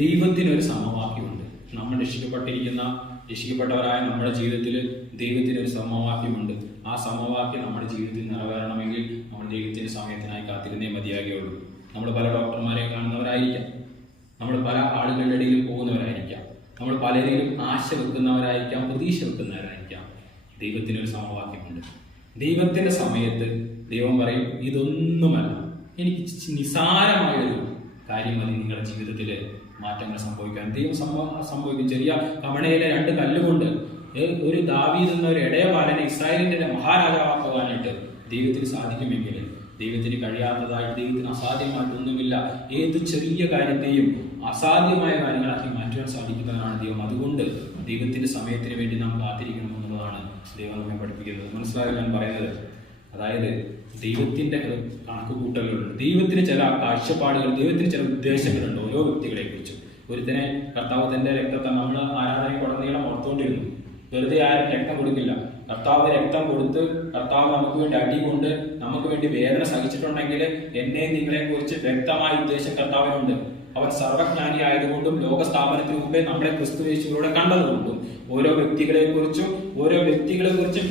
ദൈവത്തിനൊരു സമവാക്യമുണ്ട്. നമ്മൾ രക്ഷിക്കപ്പെട്ടവരായ നമ്മുടെ ജീവിതത്തിൽ ദൈവത്തിനൊരു സമവാക്യമുണ്ട്. ആ സമവാക്യം നമ്മുടെ ജീവിതത്തിൽ നിറവേറണമെങ്കിൽ നമ്മൾ ദൈവത്തിന്റെ സമയത്തിനായി കാത്തിരുന്നേ മതിയാകുകയുള്ളൂ. നമ്മൾ പല ഡോക്ടർമാരെ കാണുന്നവരായിരിക്കാം, നമ്മൾ പല ആളുകളുടെ ഇടയിൽ പോകുന്നവരായിരിക്കാം, നമ്മൾ പലരിലും ആശ വെക്കുന്നവരായിരിക്കാം, പ്രതീക്ഷ വെക്കുന്നവരായിരിക്കാം. ദൈവത്തിനൊരു സമവാക്യമുണ്ട്. ദൈവത്തിന്റെ സമയത്ത് ദൈവം പറയും, ഇതൊന്നുമല്ല, എനിക്ക് നിസാരമായൊരു കാര്യം മതി നിങ്ങളുടെ ജീവിതത്തിൽ മാറ്റങ്ങൾ സംഭവിക്കാൻ. ദൈവം സംഭവിക്കും. ചെറിയ കമണയിലെ 2 കല്ലുകൊണ്ട് ഒരു ദാവീദ് എന്ന ഒരു ഇടയബാലനെ ഇസ്രായേലിന്റെ മഹാരാജാവാക്കുവാനായിട്ട് ദൈവത്തിന് സാധിക്കുമെങ്കിൽ ദൈവത്തിന് കഴിയാത്തതായിട്ട്, ദൈവത്തിന് അസാധ്യമായിട്ടൊന്നുമില്ല. ഏത് ചെറിയ കാര്യത്തെയും അസാധ്യമായ കാര്യങ്ങളാക്കി മാറ്റുവാൻ സാധിക്കുന്നതാണ് ദൈവം. അതുകൊണ്ട് ദൈവത്തിന്റെ സമയത്തിന് വേണ്ടി നാം കാത്തിരിക്കണമെന്നുള്ളതാണ് ദൈവം നമ്മെ പഠിപ്പിക്കുന്നത്. മനസ്സിലായി ഞാൻ പറയുന്നത്? അതായത് ദൈവത്തിന്റെ കണക്കുകൂട്ടലുകളുണ്ട്, ദൈവത്തിന് ചില കാഴ്ചപ്പാടുകൾ, ദൈവത്തിന് ചില ഉദ്ദേശങ്ങളുണ്ട് ഓരോ വ്യക്തികളെ കുറിച്ചും. ഒരുത്തനെ കർത്താവ് തന്റെ രക്തത്തെ നമ്മൾ ആരാധനയ്ക്കുടനീളം ഓർത്തുകൊണ്ടിരുന്നു. വെറുതെ ആരും രക്തം കൊടുക്കില്ല. കർത്താവ് രക്തം കൊടുത്ത്, കർത്താവ് നമുക്ക് വേണ്ടി അടി കൊണ്ട്, നമുക്ക് വേണ്ടി വേദന സഹിച്ചിട്ടുണ്ടെങ്കിൽ എന്നെ നിങ്ങളെ കുറിച്ച് വ്യക്തമായ ഉദ്ദേശം കർത്താവിനുണ്ട്. അവൻ സർവജ്ഞാനി ആയതുകൊണ്ടും ലോകസ്ഥാപനത്തിന് മുമ്പേ നമ്മളെ ക്രിസ്തുയേശുവിലൂടെ കണ്ടതുകൊണ്ടും ഓരോ വ്യക്തികളെ കുറിച്ചും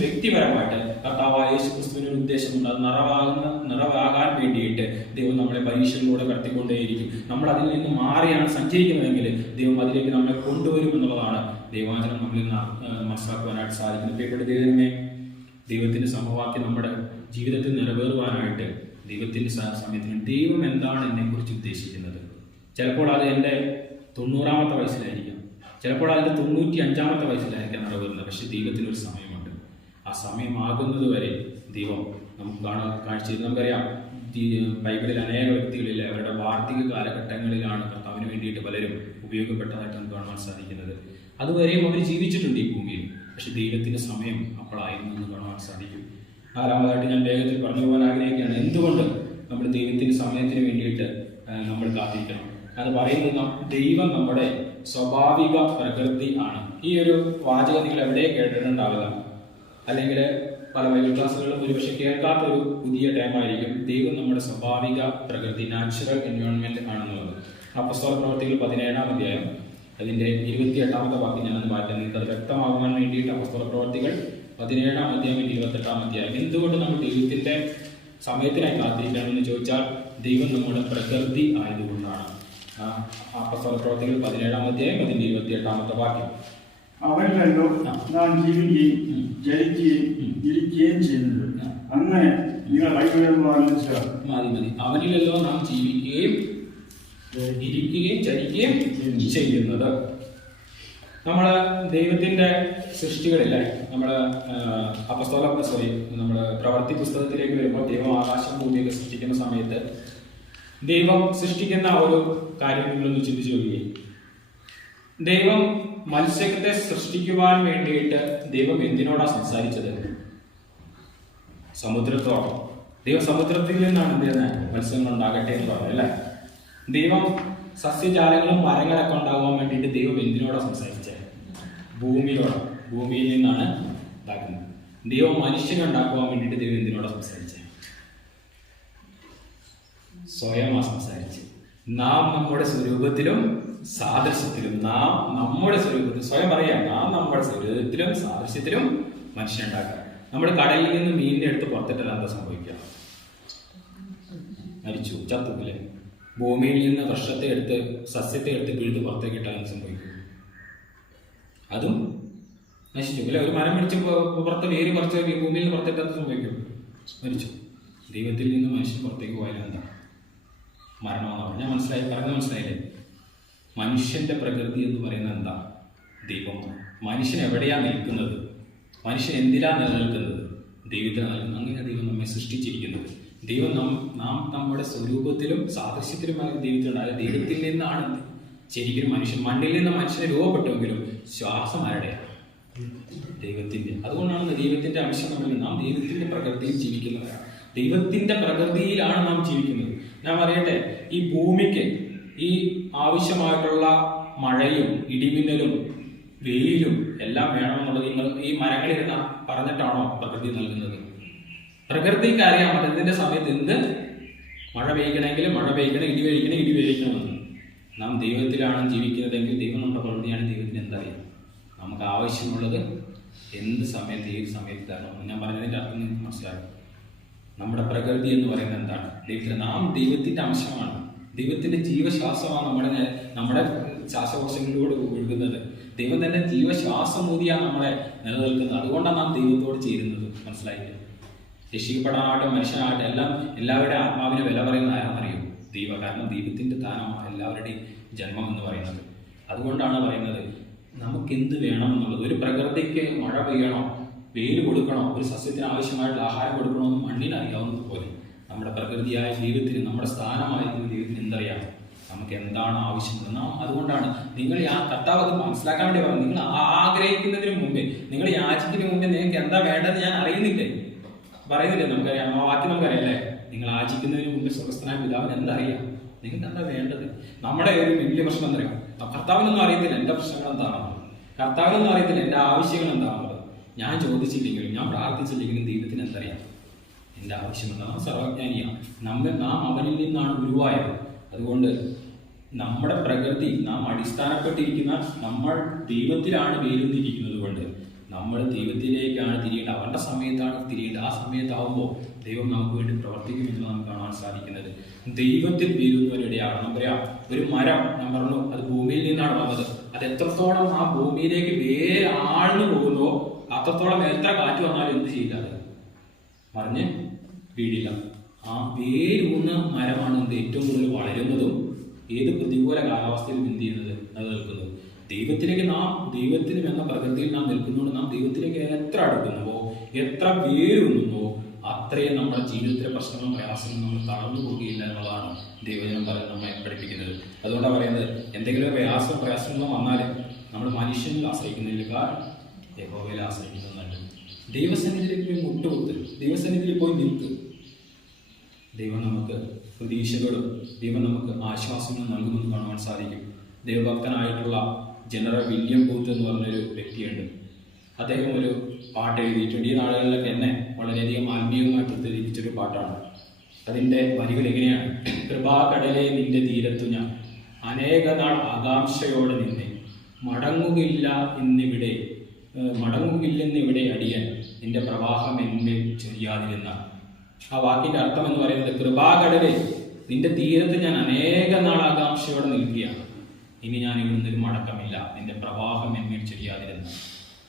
വ്യക്തിപരമായിട്ട് കർത്താവായ യേശു ക്രിസ്തുവിന് ഒരു ഉദ്ദേശമുണ്ട്. അത് നിറവാകാൻ വേണ്ടിയിട്ട് ദൈവം നമ്മളെ പരീക്ഷകളിലൂടെ കടത്തിക്കൊണ്ടേയിരിക്കും. നമ്മൾ അതിൽ നിന്ന് മാറിയാണ് സഞ്ചരിക്കുന്നതെങ്കിൽ ദൈവം അതിലേക്ക് നമ്മളെ കൊണ്ടുവരും എന്നുള്ളതാണ് ദൈവാചനം നമ്മളിൽ മനസ്സിലാക്കുവാനായിട്ട് സാധിക്കുന്നത്. പ്രിയപ്പെട്ട ദൈവമേ, ദൈവത്തിന്റെ സമവാക്യം നമ്മുടെ ജീവിതത്തിൽ നിറവേറുവാനായിട്ട് ദൈവത്തിന്റെ സമയത്തിന് ദൈവം എന്താണ് എന്നെ കുറിച്ച് ഉദ്ദേശിക്കുന്നത്? ചിലപ്പോൾ അത് എൻ്റെ 90-ാമത്തെ വയസ്സിലായിരിക്കാം, ചിലപ്പോൾ അതിൻ്റെ 95-ാമത്തെ വയസ്സിലായിരിക്കാം നിറവേറുന്നത്. പക്ഷെ ദൈവത്തിനൊരു സമയമുണ്ട്. ആ സമയമാകുന്നത് വരെ ദൈവം നമുക്ക് കാണിച്ചു തരും. നമുക്കറിയാം, ബൈബിളിൽ അനേക വ്യക്തികളിൽ അവരുടെ വാർദ്ധക്യ കാലഘട്ടങ്ങളിലാണ് കർത്താവിന് വേണ്ടിയിട്ട് പലരും ഉപയോഗപ്പെട്ടതായിട്ട് നമുക്ക് കാണാൻ സാധിക്കുന്നത്. അതുവരെയും അവർ ജീവിച്ചിട്ടുണ്ട് ഈ ഭൂമിയിൽ. പക്ഷെ ദൈവത്തിന്റെ സമയം അപ്പോഴായിരുന്നു എന്ന് കാണാൻ സാധിക്കും. 4-ാമതായിട്ട് ഞാൻ വേഗത്തിൽ പറഞ്ഞു പോകാൻ ആഗ്രഹിക്കുകയാണ്. എന്തുകൊണ്ട് നമ്മൾ ദൈവത്തിന്റെ സമയത്തിന് വേണ്ടിയിട്ട് നമ്മൾ കാത്തിരിക്കണം? അത് പറയുന്നത് ദൈവം നമ്മുടെ സ്വാഭാവിക പ്രകൃതി ആണ്. ഈ ഒരു വാചകം നിങ്ങൾ എവിടെ കേട്ടിട്ടുണ്ടാവില്ല, അല്ലെങ്കിൽ പല ബൈബിൾ ക്ലാസ്സുകളിലും ഒരുപക്ഷെ കേൾക്കാത്തൊരു പുതിയ ടൈമായിരിക്കും. ദൈവം നമ്മുടെ സ്വാഭാവിക പ്രകൃതി, നാച്ചുറൽ എൻവയോൺമെന്റ് ആണെന്നുള്ളത്. അപ്പോസ്തല പ്രവൃത്തികൾ 17-ാം അധ്യായം അതിന്റെ 28-ാമത്തെ വാക്യം ഞാനത് മാറ്റാൻ നിങ്ങൾക്ക് അത് വ്യക്തമാകുവാൻ വേണ്ടിയിട്ട് അപ്പോസ്തല പ്രവൃത്തികൾ 17-ാം അധ്യായം 28-ാം അധ്യായം. എന്തുകൊണ്ട് നമ്മൾ ദൈവത്തിന്റെ സമയത്തിനായി കാത്തിരിക്കണമെന്ന് ചോദിച്ചാൽ ദൈവം നമ്മുടെ പ്രകൃതി ആയതുകൊണ്ടാണ്. അപ്പോസ്തല പ്രവൃത്തികൾ 17-ാം അധ്യായം അതിന്റെ 28-ാമത്തെ വാക്യം. അവനിലല്ലോ നാം ജീവിക്കുകയും ജയിക്കുകയും ഇരിക്കുകയും ചെയ്യുന്നത്. അങ്ങനെ നിങ്ങൾ മതി. അവനിലല്ലോ നാം ജീവിക്കുകയും ഇരിക്കുകയും ചരിക്കുകയും ചെയ്യുന്നത്. നമ്മള് ദൈവത്തിന്റെ സൃഷ്ടികളില്ലേ, നമ്മള് നമ്മള് പ്രവൃത്തി പുസ്തകത്തിലേക്ക് വരുമ്പോൾ ദൈവം ആകാശം ഭൂമിയൊക്കെ സൃഷ്ടിക്കുന്ന സമയത്ത് ദൈവം സൃഷ്ടിക്കുന്ന ഒരു കാര്യം നിങ്ങളൊന്ന് ചിന്തിച്ചു നോക്കുകയും, ദൈവം മത്സ്യത്തെ സൃഷ്ടിക്കുവാൻ വേണ്ടിയിട്ട് ദൈവം എന്തിനോടാ സംസാരിച്ചത്? സമുദ്രത്തോളം. ദൈവം സമുദ്രത്തിൽ നിന്നാണ് എന്ത് ചെയ്യുന്നത്? മത്സ്യങ്ങൾ ഉണ്ടാകട്ടെ എന്ന് പറഞ്ഞു അല്ലേ? ദൈവം സസ്യജാലങ്ങളും മരങ്ങളൊക്കെ ഉണ്ടാകാൻ വേണ്ടിയിട്ട് ദൈവം എന്തിനോടാ സംസാരിച്ചത്? ഭൂമിയോട്. ഭൂമിയിൽ നിന്നാണ് ഉണ്ടാക്കുന്നത്. ദൈവം മനുഷ്യനെ ഉണ്ടാക്കുവാൻ വേണ്ടിയിട്ട് ദൈവം എന്തിനോടാ സംസാരിച്ചത്? സ്വയമാ സംസാരിച്ച്. നാം നമ്മുടെ സ്വരൂപത്തിലും സാദൃശ്യത്തിലും, നാം നമ്മുടെ സ്വരൂപത്തിൽ, സ്വയം പറയാം, നാം നമ്മുടെ സ്വരൂപത്തിലും സാദൃശ്യത്തിലും മനുഷ്യനുണ്ടാക്കുക. നമ്മുടെ കടലിൽ നിന്ന് മീനിനെ എടുത്ത് പുറത്തിട്ടാൽ എന്താ സംഭവിക്കുക? മരിച്ചു, ചത്തുല്ലേ? ഭൂമിയിൽ നിന്ന് വൃക്ഷത്തെ എടുത്ത്, സസ്യത്തെ എടുത്ത് പിഴുത് പുറത്തേക്ക് ഇട്ടാൽ സംഭവിക്കും. അതും നശിച്ചു. അല്ലെ, ഒരു മരം പിടിച്ച് പുറത്ത് വേര് കുറച്ച് ഭൂമിയിൽ നിന്ന് പുറത്തിട്ട് സംഭവിക്കും, മരിച്ചു. ദൈവത്തിൽ നിന്ന് മനുഷ്യൻ പുറത്തേക്ക് പോയാലും എന്താ മരണമെന്ന് പറഞ്ഞു. ഞാൻ പറഞ്ഞത് മനസ്സിലായില്ലേ? മനുഷ്യന്റെ പ്രകൃതി എന്ന് പറയുന്നത് എന്താ? ദൈവമാണ്. മനുഷ്യൻ എവിടെയാണ് നിൽക്കുന്നത്? മനുഷ്യൻ എന്തിനാണ് നിലനിൽക്കുന്നത്? ദൈവത്തിനാണ് നിൽക്കുന്നത്. അങ്ങനെ ദൈവം നമ്മെ സൃഷ്ടിച്ചിരിക്കുന്നത്. ദൈവം നാം നമ്മുടെ സ്വരൂപത്തിലും സാദൃശ്യത്തിലുമായി ദൈവത്തിലുണ്ടായ ദൈവത്തിൽ നിന്നാണ് ശരിക്കും മനുഷ്യൻ. മണ്ണിൽ നിന്ന് മനുഷ്യനെ രൂപപ്പെട്ടുവെങ്കിലും ശ്വാസം ആരുടെയാണ്? ദൈവത്തിന്റെ. അതുകൊണ്ടാണ് ദൈവത്തിന്റെ അംശം നമ്മളിൽ. നാം ദൈവത്തിന്റെ പ്രകൃതിയിൽ ജീവിക്കുന്നവരാണ്. ദൈവത്തിന്റെ പ്രകൃതിയിലാണ് നാം ജീവിക്കുന്നത്. ഞാൻ പറയട്ടെ, ഈ ഭൂമിക്ക് ഈ ആവശ്യമായിട്ടുള്ള മഴയും ഇടിമിന്നലും വെയിലും എല്ലാം വേണമെന്നുള്ളത് നിങ്ങൾ ഈ മരങ്ങളിരുന്ന പറഞ്ഞിട്ടാണോ പ്രകൃതി നൽകുന്നത്? പ്രകൃതിക്ക് അറിയാം അതിന്റെ സമയത്ത് എന്ത് മഴ പെയ്യണമെങ്കിൽ മഴ പെയ്യണം, ഇടി പെയ്യണമെന്ന്. നാം ദൈവത്തിലാണ് ജീവിക്കുന്നതെങ്കിൽ ദൈവം നമ്മുടെ പ്രകൃതിയാണ്. ദൈവത്തിന് എന്തറിയാം? നമുക്ക് ആവശ്യമുള്ളത് എന്ത് സമയത്ത് ഏത് സമയത്ത് തരണം. ഞാൻ പറഞ്ഞതിന്റെ അർത്ഥം നിങ്ങൾക്ക് മനസ്സിലാകും. നമ്മുടെ പ്രകൃതി എന്ന് പറയുന്നത് എന്താണ്? ദൈവത്തിന്. നാം ദൈവത്തിന്റെ അംശമാണ്. ദൈവത്തിന്റെ ജീവശ്വാസമാണ് നമ്മുടെ ശ്വാസകോശങ്ങളിലൂടെ ഒഴുകുന്നത്. ദൈവം തന്നെ ജീവശ്വാസം ഊതിയാണ് നമ്മളെ നിലനിൽക്കുന്നത്. അതുകൊണ്ടാണ് നാം ദൈവത്തോട് ചേരുന്നത്. മനസ്സിലായില്ലേ? രക്ഷിക്കപ്പെടാനായിട്ട് മനുഷ്യനായിട്ട് എല്ലാവരുടെ ആത്മാവിന് വില പറയുന്ന ആരാണെന്നറിയോ? ദൈവം. കാരണം ദൈവത്തിന്റെ ദാനമാണ് എല്ലാവരുടെയും ജന്മം എന്ന് പറയുന്നത്. അതുകൊണ്ടാണ് പറയുന്നത് നമുക്ക് എന്ത് വേണമെന്നുള്ളത്. ഒരു പ്രകൃതിക്ക് മഴ പെയ്യണോ, വെയിൽ കൊടുക്കണോ, ഒരു സസ്യത്തിന് ആവശ്യമായിട്ടുള്ള ആഹാരം കൊടുക്കണോ എന്ന് മണ്ണിന് അറിയാവുന്നത് പോലെ നമ്മുടെ പ്രകൃതിയായ ദൈവത്തിന്, നമ്മുടെ സ്ഥാനമായിരിക്കുന്ന ദൈവത്തിന് എന്തറിയാം? നമുക്ക് എന്താണ് ആവശ്യമുള്ളത്. നാം അതുകൊണ്ടാണ് നിങ്ങൾ ആ കർത്താവ് അത് മനസ്സിലാക്കാൻ വേണ്ടി പറഞ്ഞു. നിങ്ങൾ ആഗ്രഹിക്കുന്നതിന് മുമ്പേ, നിങ്ങൾ യാചിക്കുന്നതിന് മുമ്പേ നിങ്ങൾക്ക് എന്താ വേണ്ടതെന്ന് ഞാൻ അറിയുന്നില്ലേ? പറയുന്നില്ലേ? നമുക്കറിയാം, ആ വാക്യം നമുക്കറിയാം അല്ലേ? നിങ്ങൾ ആചിക്കുന്നതിന് മുമ്പ് സ്വർഗ്ഗസ്ഥനായ പിതാവിന് എന്തറിയാം? നിങ്ങൾക്ക് എന്താ വേണ്ടത്? നമ്മുടെ ഒരു വലിയ പ്രശ്നം എന്തറിയാം? കർത്താവിനൊന്നും അറിയത്തില്ല എൻ്റെ പ്രശ്നങ്ങൾ എന്താണെന്നുള്ളത്. കർത്താവിനൊന്നും അറിയത്തില്ല എൻ്റെ ആവശ്യങ്ങൾ എന്താണെന്നുള്ളത്. ഞാൻ ചോദിച്ചില്ലെങ്കിലും ഞാൻ പ്രാർത്ഥിച്ചില്ലെങ്കിലും ദൈവത്തിന് എന്തറിയാം? എൻ്റെ ആവശ്യമുണ്ട്. നാം സർവജ്ഞാനിയാണ്. നാം അവനിൽ നിന്നാണ് ഗുരുവായത്. അതുകൊണ്ട് നമ്മുടെ പ്രകൃതി, നാം അടിസ്ഥാനപ്പെട്ടിരിക്കുന്ന നമ്മൾ ദൈവത്തിലാണ് വേരുന്നിരിക്കുന്നത് കൊണ്ട് നമ്മൾ ദൈവത്തിലേക്കാണ് തിരിയേണ്ടത്. അവന്റെ സമയത്താണ് തിരിയേണ്ടത്. ആ സമയത്താവുമ്പോൾ ദൈവം നമുക്ക് വേണ്ടി പ്രവർത്തിക്കുമെന്ന് നമുക്ക് കാണാൻ സാധിക്കുന്നത്. ദൈവത്തിൽ വീഴുന്നവരിടെയാണ്. നമുക്കറിയാം, ഒരു മരം ഞാൻ പറഞ്ഞു അത് ഭൂമിയിൽ നിന്നാണ് വന്നത്. അത് എത്രത്തോളം ആ ഭൂമിയിലേക്ക് വേര് ആഴ്ന്നു പോകുന്നുവോ അത്രത്തോളം എത്ര കാറ്റ് വന്നാലും എന്ത് ചെയ്യില്ല, അത് മറിഞ്ഞ് വീടില്ല. ആ വേരൂന്ന മരമാണ് എന്ത് ഏറ്റവും കൂടുതൽ വളരുന്നതും ഏത് പ്രതികൂല കാലാവസ്ഥയിലും എന്ത് ചെയ്യുന്നത്, നിലനിൽക്കുന്നത്. ദൈവത്തിലേക്ക് ദൈവത്തിനും എന്ന പ്രകൃതിയിൽ നാം നിൽക്കുന്നുണ്ട്. നാം ദൈവത്തിലേക്ക് എത്ര അടുക്കുന്നുവോ, എത്ര വേരുന്നുവോ അത്രയും നമ്മുടെ ജീവിതത്തിലെ പ്രശ്നങ്ങളും പ്രയാസങ്ങളും നമ്മൾ തളർന്നു പോകുകയില്ല എന്നുള്ളതാണ് ദൈവജനം നമ്മെ പഠിപ്പിക്കുന്നത്. അതുകൊണ്ടാണ് പറയുന്നത്, എന്തെങ്കിലും പ്രയാസങ്ങളും വന്നാലും നമ്മൾ മനുഷ്യനിൽ ആശ്രയിക്കുന്നില്ല, കാരണം യഹോവയിൽ ആശ്രയിക്കുന്നുണ്ട്. ദൈവസന്നിധിയിലേക്ക് പോയി മുട്ടുകുത്ത്, ദൈവസന്നിധിയിൽ പോയി നിൽക്ക്. ദൈവം നമുക്ക് പ്രതീക്ഷകളും ദൈവം നമുക്ക് ആശ്വാസങ്ങളും നൽകുമെന്ന് കാണുവാൻ സാധിക്കും. ദൈവഭക്തനായിട്ടുള്ള ജനറൽ വില്യം ബൂത്ത് എന്ന് പറഞ്ഞൊരു വ്യക്തിയുണ്ട്. അദ്ദേഹം ഒരു പാട്ട് എഴുതിയിട്ടുണ്ട്. ഈ നാളുകളിലൊക്കെ എന്നെ വളരെയധികം ആത്മീയവുമായി പ്രത്യേകിച്ചൊരു പാട്ടാണ്. അതിൻ്റെ വരികൾ എങ്ങനെയാണ്? കൃപാകടലെ നിന്റെ തീരത്തു ഞാൻ അനേക നാൾ ആകാംക്ഷയോടെ നിന്നെ മടങ്ങുകില്ലെന്നിവിടെ അടിയാൻ നിന്റെ പ്രവാഹം എന്നിൽ ചൊരിയാതിരുന്ന. ആ വാക്കിന്റെ അർത്ഥം എന്ന് പറയുന്നത്, കൃപാകടലെ നിന്റെ തീരത്ത് ഞാൻ അനേക നാൾ ആകാംക്ഷയോടെ നിൽക്കുകയാണ്. ഇനി ഞാൻ ഇവിടുന്നൊരു മടക്കമില്ല, നിന്റെ പ്രവാഹം എന്നിൽ ചൊരിയാതിരുന്ന.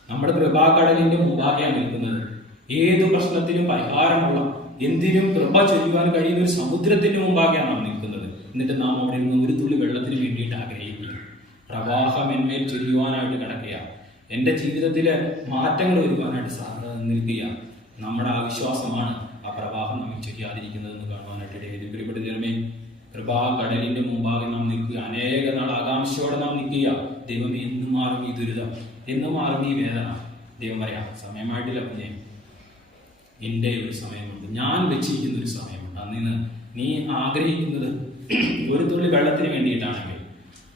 നമ്മുടെ കൃപാകടലിന്റെ മുമ്പാകെയാണ് നിൽക്കുന്നത്. ഏതു പ്രശ്നത്തിനും പരിഹാരമുള്ള, എന്തിനും കൃപ ചൊല്ലുവാൻ കഴിയുന്ന ഒരു സമുദ്രത്തിന്റെ മുമ്പാകെയാണ് നാം നിൽക്കുന്നത്. എന്നിട്ട് നാം അവിടെ നിന്ന് ഒരു തുള്ളി വെള്ളത്തിന് വേണ്ടിയിട്ട് ആഗ്രഹിക്കുക. പ്രവാഹം എന്മേൽ ചൊല്ലുവാനായിട്ട് കിടക്കുക. എൻ്റെ ജീവിതത്തിലെ മാറ്റങ്ങൾ വരുവാനായിട്ട് നിൽക്കുക. നമ്മുടെ ആവിശ്വാസമാണ് ആ പ്രവാഹം നമ്മെ ചൊരിയാതിരിക്കുന്നതെന്ന് കാണുവാനായിട്ട് ഇടയായി. പ്രിയപ്പെട്ട കൃപാകടലിന്റെ മുമ്പാകെ നാം നിൽക്കുക. അനേക നാൾ ആകാംക്ഷയോടെ നാം നിൽക്കുക. ദൈവമേ, എന്ന് മാറും ഈ ദുരിതം, എന്ന് മാറും ഈ വേദന? ദൈവം പറയാം, സമയമായിട്ടില്ല കുഞ്ഞെ, എൻ്റെ ഒരു സമയമുണ്ട്, ഞാൻ വെച്ചിരിക്കുന്ന ഒരു സമയമുണ്ട്. അന്ന് നീ ആഗ്രഹിക്കുന്നത് ഒരു തുള്ളി വെള്ളത്തിന് വേണ്ടിയിട്ടാണെങ്കിൽ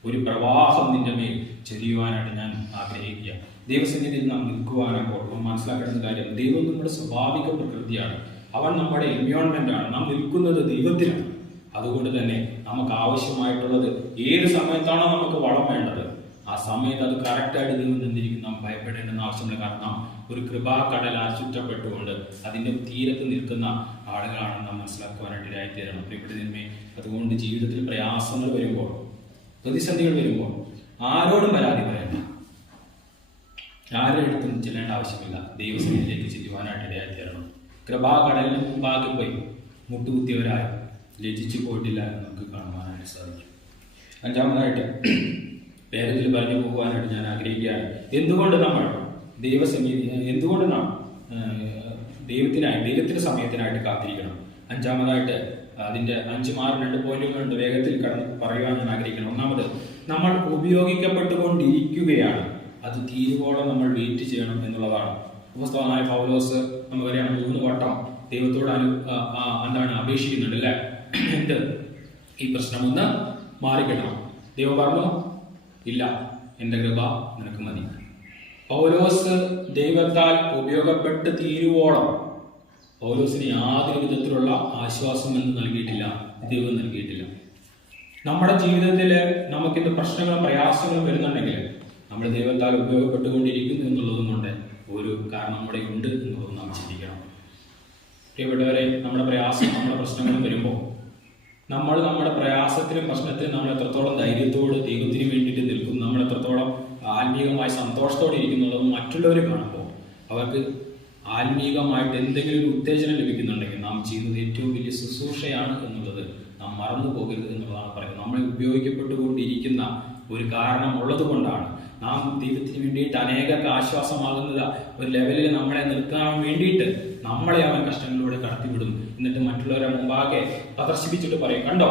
ഒരു പ്രവാഹം നിന്റെ മേൽ ചൊരിയുവാനായിട്ട് ഞാൻ ആഗ്രഹിക്കുക. ദൈവസന്നിധിയിൽ നാം നിൽക്കുവാനപ്പോൾ മനസ്സിലാക്കേണ്ട കാര്യം, ദൈവം നമ്മുടെ സ്വാഭാവിക പ്രകൃതിയാണ്. അവൻ നമ്മുടെ എൻവയോൺമെന്റ് ആണ്. നാം നിൽക്കുന്നത് ദൈവത്തിലാണ്. അതുകൊണ്ട് തന്നെ നമുക്ക് ആവശ്യമായിട്ടുള്ളത് ഏത് സമയത്താണോ നമുക്ക് വളം വേണ്ടത്, ആ സമയത്ത് അത് കറക്റ്റായിട്ട് ദൈവം തന്നിരിക്കും. നാം ഭയപ്പെടേണ്ടെന്ന് ആവശ്യമില്ല. കാരണം നാം ഒരു കൃപാകടലാൽ ചുറ്റപ്പെട്ടുകൊണ്ട് അതിൻ്റെ തീരത്ത് നിൽക്കുന്ന ആളുകളാണ് നാം മനസ്സിലാക്കുവാനായിട്ട് ഇടയായിത്തീരണം. പ്രിയപ്പെട്ടതിന്മേ, അതുകൊണ്ട് ജീവിതത്തിൽ പ്രയാസങ്ങൾ വരുമ്പോൾ, പ്രതിസന്ധികൾ വരുമ്പോൾ ആരോടും പരാതി പറയണ്ട. ആരുടെ അടുത്തും ചെല്ലേണ്ട ആവശ്യമില്ല. ദൈവസന്നിധിയിലേക്ക് ചെല്ലുവാനായിട്ട് ഇടയായി തീരണം. കൃപാകടലിന് മുമ്പാകെ പോയി മുട്ടുകുത്തിയവരായി ലജ്ജിച്ചു പോയിട്ടില്ല എന്ന് നമുക്ക് കാണുവാനായിട്ട് സാധിക്കും. അഞ്ചാമതായിട്ട് വേഗത്തിൽ പറഞ്ഞു പോകുവാനായിട്ട് ഞാൻ ആഗ്രഹിക്കുകയാണ്. എന്തുകൊണ്ട് നമ്മൾ എന്തുകൊണ്ട് നാം ദൈവത്തിന്റെ സമയത്തിനായിട്ട് കാത്തിരിക്കണം? അഞ്ചാമതായിട്ട് അതിന്റെ 5 മാറി 2 പോയിന്റുകളുണ്ട്. വേഗത്തിൽ കടന്ന് പറയുവാൻ ഞാൻ ആഗ്രഹിക്കണം. ഒന്നാമത്, നമ്മൾ ഉപയോഗിക്കപ്പെട്ടുകൊണ്ടിരിക്കുകയാണ്. അത് തീരുവോളം നമ്മൾ വെയിറ്റ് ചെയ്യണം എന്നുള്ളതാണ്. അപ്പോസ്തലനായ പൗലോസ് നമുക്കറിയാം 3 വട്ടം ദൈവത്തോട് അപേക്ഷിക്കുന്നുണ്ട് അല്ലേ? എന്ത്? ഈ പ്രശ്നമൊന്ന് മാറിക്കിട്ടണം. ദൈവം പറഞ്ഞു, ഇല്ല, എന്റെ കൃപ നിനക്ക് മതി. പൗലോസ് ദൈവത്താൽ ഉപയോഗപ്പെട്ട് തീരുവോളം പൗലോസിന് യാതൊരു വിധത്തിലുള്ള ആശ്വാസം എന്ന് നൽകിയിട്ടില്ല, ദൈവം നൽകിയിട്ടില്ല. നമ്മുടെ ജീവിതത്തിൽ നമുക്കിന്ന് പ്രശ്നങ്ങളും പ്രയാസങ്ങളും വരുന്നുണ്ടെങ്കിൽ നമ്മൾ ദൈവത്താൽ ഉപയോഗപ്പെട്ടുകൊണ്ടിരിക്കുന്നു എന്നുള്ളതും കൊണ്ട് ഒരു കാരണം കൂടെ ഉണ്ട് എന്നുള്ളത് നാം ചിന്തിക്കണം. പ്രിയപ്പെട്ടവരെ, നമ്മുടെ പ്രശ്നങ്ങളും വരുമ്പോൾ നമ്മുടെ പ്രയാസത്തിലും പ്രശ്നത്തിലും നമ്മൾ എത്രത്തോളം ധൈര്യത്തോട് ദൈവത്തിന് വേണ്ടിയിട്ട് നിൽക്കും, നമ്മൾ എത്രത്തോളം ആത്മീയമായ സന്തോഷത്തോടെ ഇരിക്കുന്നുള്ളത് മറ്റുള്ളവർ കാണുമ്പോൾ അവർക്ക് ആത്മീയമായിട്ട് എന്തെങ്കിലും ഒരു ഉത്തേജനം ലഭിക്കുന്നുണ്ടെങ്കിൽ നാം ചെയ്യുന്നത് ഏറ്റവും വലിയ ശുശ്രൂഷയാണ് എന്നുള്ളത് നാം മറന്നു പോകരുത് എന്നുള്ളതാണ് പറയുന്നത്. നമ്മൾ ഉപയോഗിക്കപ്പെട്ടുകൊണ്ടിരിക്കുന്ന ഒരു കാരണം ഉള്ളത് കൊണ്ടാണ് നാം ദൈവത്തിന് വേണ്ടിയിട്ട് അനേകർക്ക് ആശ്വാസമാകുന്നത്. ഒരു ലെവലിൽ നമ്മളെ നിർത്താൻ വേണ്ടിയിട്ട് നമ്മളെ അവൻ കഷ്ടങ്ങളിലൂടെ കടത്തിവിടും. എന്നിട്ട് മറ്റുള്ളവരെ മുമ്പാകെ പ്രദർശിപ്പിച്ചിട്ട് പറയും, കണ്ടോ